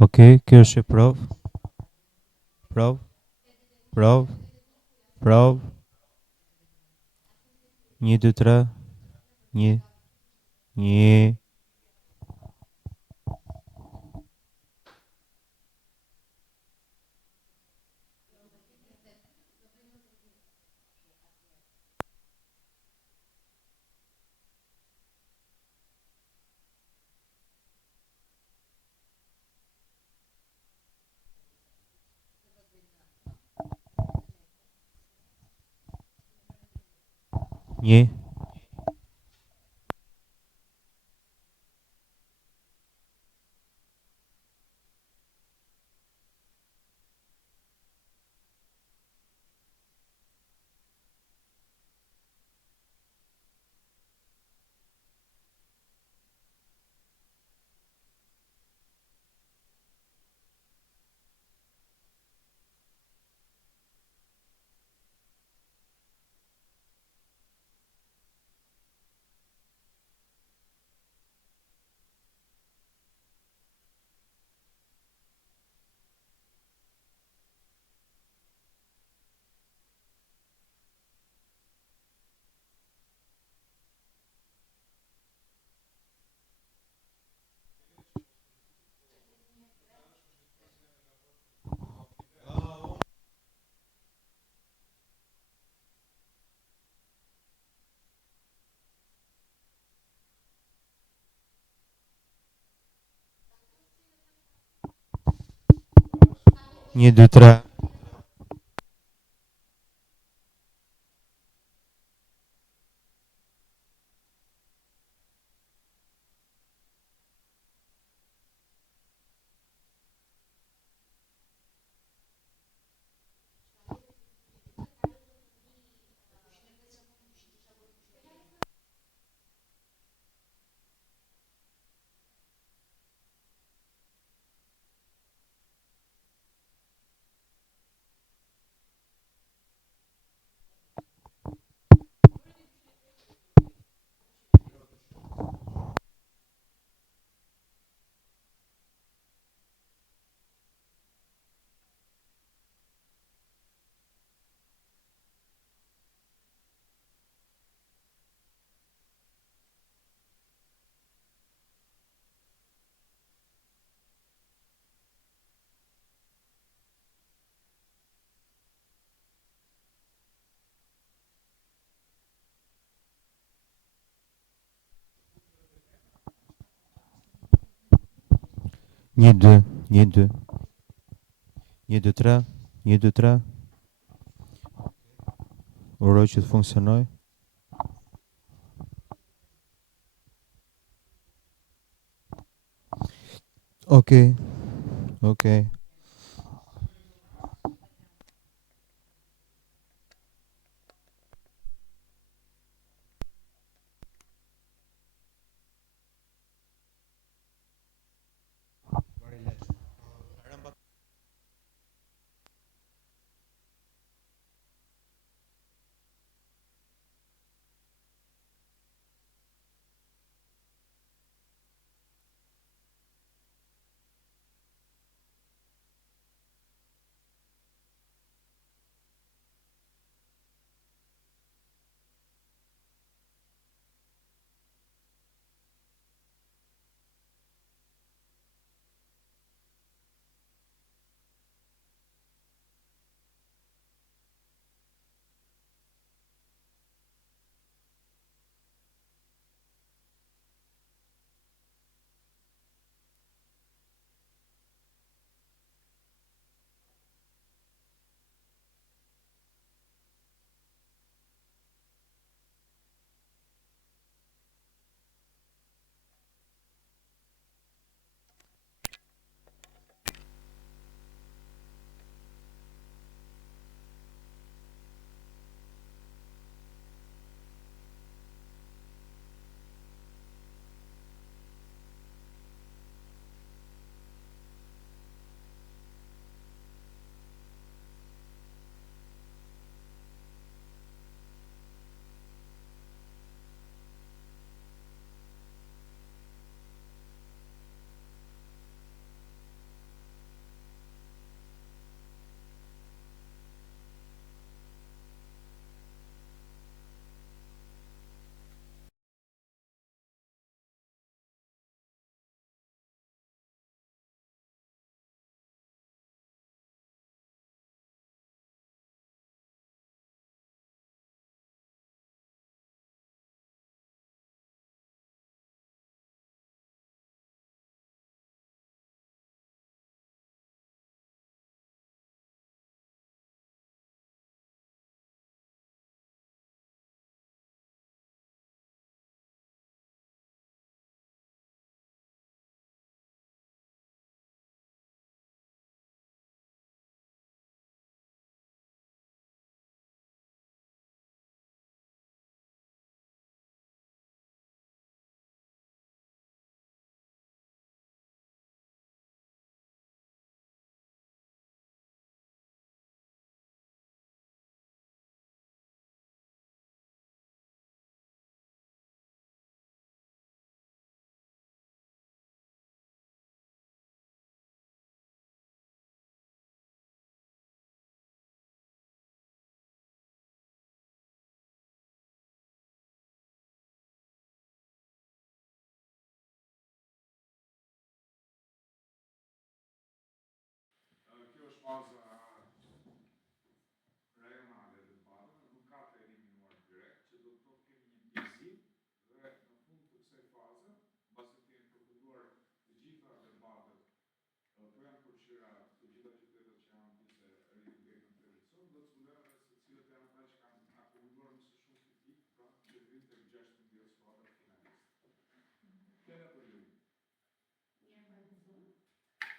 Okej, kjo është e provë. Provë. Provë. Provë. 1 2 3 1 1 Një. Një, dy, tre. Një, dy, një, dy. Një, dy, tre. Një, dy, tre. Uroj që të funksionoj. Okej. Okej. është baza rajonale e debateve, nuk ka të eliminuar direkt, që do të thotë kemi një pjesësi dhe në fund të kësaj faze, mbasi të jenë përfunduar të gjitha debatet, po janë përfshira të gjitha qytetet që janë pjesë e reintegrimit terrorist, do të zbulojmë se cilët janë ata që kanë akumuluar më së shumti pikë, pra që vijnë tek 16 skuadra finaliste. Kena për ju.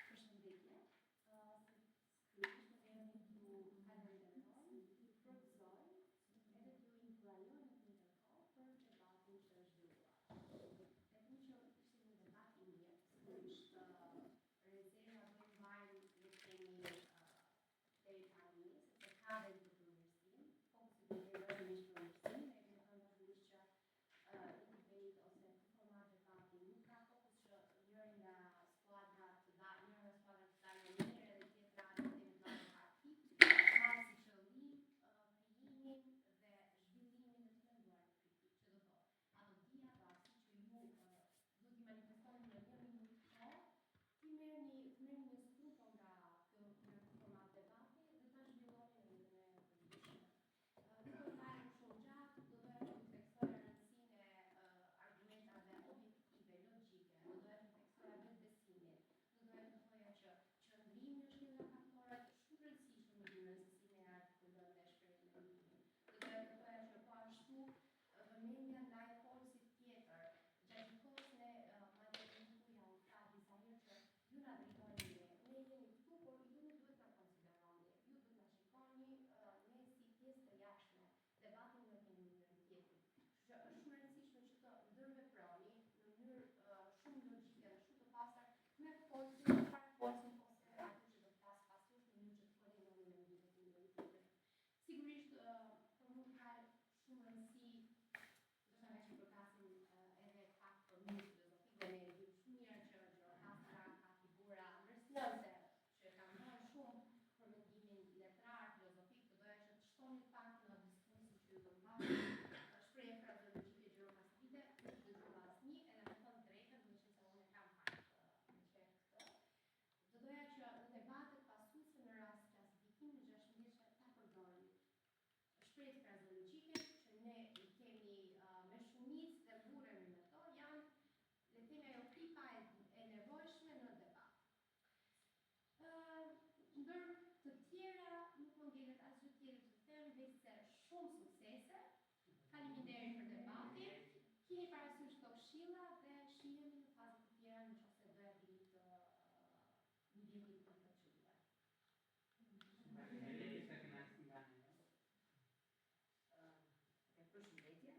Përshëndetje. Sigurisht ne jemi këtu kandidatoj, i propozoj edhe t'ju influajoj në të njëjtën kohë për debatin që është zhvilluar. Vetëm që ishte një debat i mirë, sigurisht rezerva do të marrim le të themi deri tani, sepse ka dhe një përmirësim, fokusi do të jetë vazhdimisht përmirësim, ne kemi thënë vazhdimisht që një debate ose format debati nuk ka fokus që njëri nga skuadrat të dalë në mirë edhe tjetra në eventuale parti, marrë si qëllim krijimin dhe zhvillimin e të menduar të kritik, që do thotë, ato dia pasi që ju do t'i manifestoni në 1 minutë kohë, ti merrni një skupë nga ky format debati dhe ta zhvilloni në mënyrë të përgjithshme. Nuk do të marrim shumë gjatë, do doja të theksoja rëndësinë e argumentave objektive, logjike, do doja të theksoja vetbesimin, do doja të thoja që qëndrimi është një nga faktorët shumë të rëndësishëm në mënyrën se si ne artikulojmë dhe shprehim mendimin. Do doja të thoja që po ashtu vëmendja ndaj folësit tjetër, gjatë kohës ne madje indiku janë tha disa herë që ju na drejtoni ne jemi këtu, por ju nuk duhet ta konsideroni, ju duhet na shikoni ne si pjesë të jashtme, debatin do kemi njëri tjetrin. Kështu që është shumë e rëndësishme që të ndërveproni në mënyrë shumë logjike dhe shumë të pastër me folësin, para folësin ose atë që do të flas pasur në mënyrë që të kolegoni mendimet e njëri tjetrit. Sigurisht për mua ka shumë rëndësi, do të që përkasim edhe pak për mënyrë filozofike, ne e dim shumë mirë që Gjorhastra ka figura ndërslëse që kanë marrë shumë për mendimin letrar, filozofik, të doja që të shtonit pak në diskusin që ju do të mbajmë, shprehje frazeologjike gjirokastrike, nuk dëgjova asnjë, edhe me thënë drejtën, me qenë se unë e kam pak në qef këtë. Do doja që në debatet pasuese në rast klasifikim në 16 ta përdorim shprehje frazeologjike që ne i kemi me shumicë dhe mburemi me to, janë le të themi ajo tipa e nevojshme në debat. Ndër të tjera nuk më ngjelet asgjë tjetër të them veçse shumë suksese. Faleminderit për debatin. Keni parasysh këto këshilla dhe shihemi në fazat të tjera nëse do ja vini të një vjetin të përqytuar. Përshëndetje,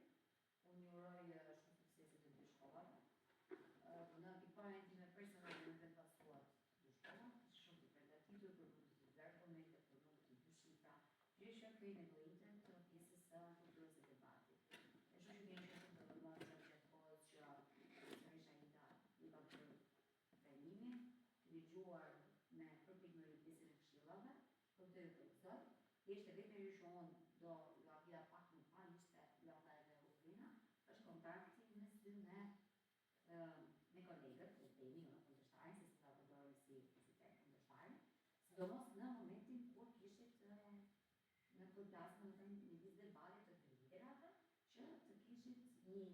unë ju uroj shumë suksese të dy shkollave. Në tiparen time personale në vend pasuar dy shkolla, shumë të përgatitur për mund të dy argumente, për mund të dy shifra, gjësha këj nevojitën të pjesës së kulturës së debatit. E shumë që keni shumë të vëllon që gjatë kohës që sërish Aida i ka bërë trajnimin, keni gjuar me përpikëri pjesën e këshillave, për të rëpëzoj, ishte vetëm që unë do la vija pak më parë, ishte Lata edhe Ukrina, është kontakti mes dy me kolegët, të temi, në kundërshtarin, se si ta përdojnë si terë kundërshtarin, sidomos në momentin kur kishit në këtë plasë, në të një disë debatit të liderave, që të kishit një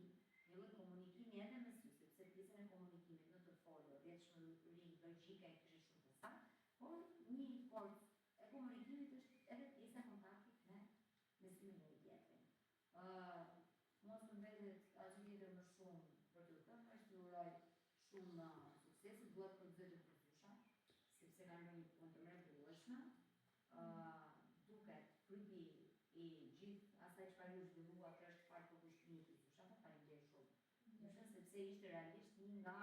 lloj komunikimi edhe me sy, sepse pjesën e komunikimit në të folur, rrjetshmëri logjike e kishit shumë të saktë, por një forcë e komunikimit është edhe pjesa e kontaktit me sy me njëri tjetrin. Mos më mbetet asgjë tjetër më shumë për të thënë, është ju uroj shumë suksese, duhet për të përgjysha, sepse kanë bërë një punë të mrekullueshme. Duket frypi i gjithë asaj çfarë ju zhvilluat është fakt përkushtimi i përgjyshave, faleminderit shumë. Sepse ishte realisht një nga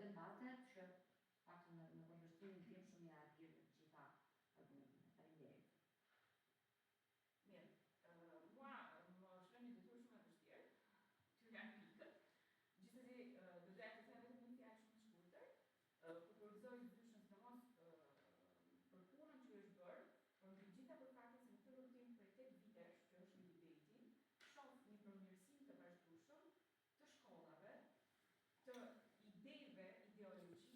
debatet që paktën në kundërshtimin tim shumë ja vjen të gjitha argumentet. Faleminderit. Mirë, mua më shkon një detyrë shumë e vështirë, që janë pikët. Gjithsesi, do doja të them vetëm një fjalë shumë të shkurtër. Kukurizoj dyshën sidomos për punën që është bërë, por mbi gjitha për faktin se në këtë rrugtim prej 8 vitesh që është një debati, shoh një përmirësim të vazhdueshëm të shkollave, të ideve ideologjike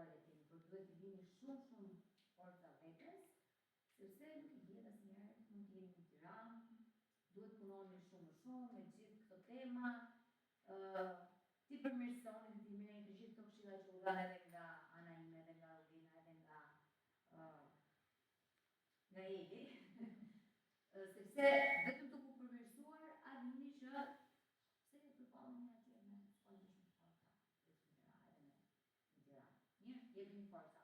aleatorë keni, por duhet të vini shumë forca vetes, sepse nuk i dihet asnjëherë, mund të jeni në Tiranë, duhet punoni shumë më shumë me gjithë këto tema, ti përmirësoni dhe ti merrni të gjithë këto këshilla që u dhanë edhe nga ana ime, edhe nga Rubina, edhe nga Eli, sepse vetëm të ku përmirësuar, a dini që se përpalleni atje me shkollë shumë forca, edhe në Tiranë. Mirë, jepini forca.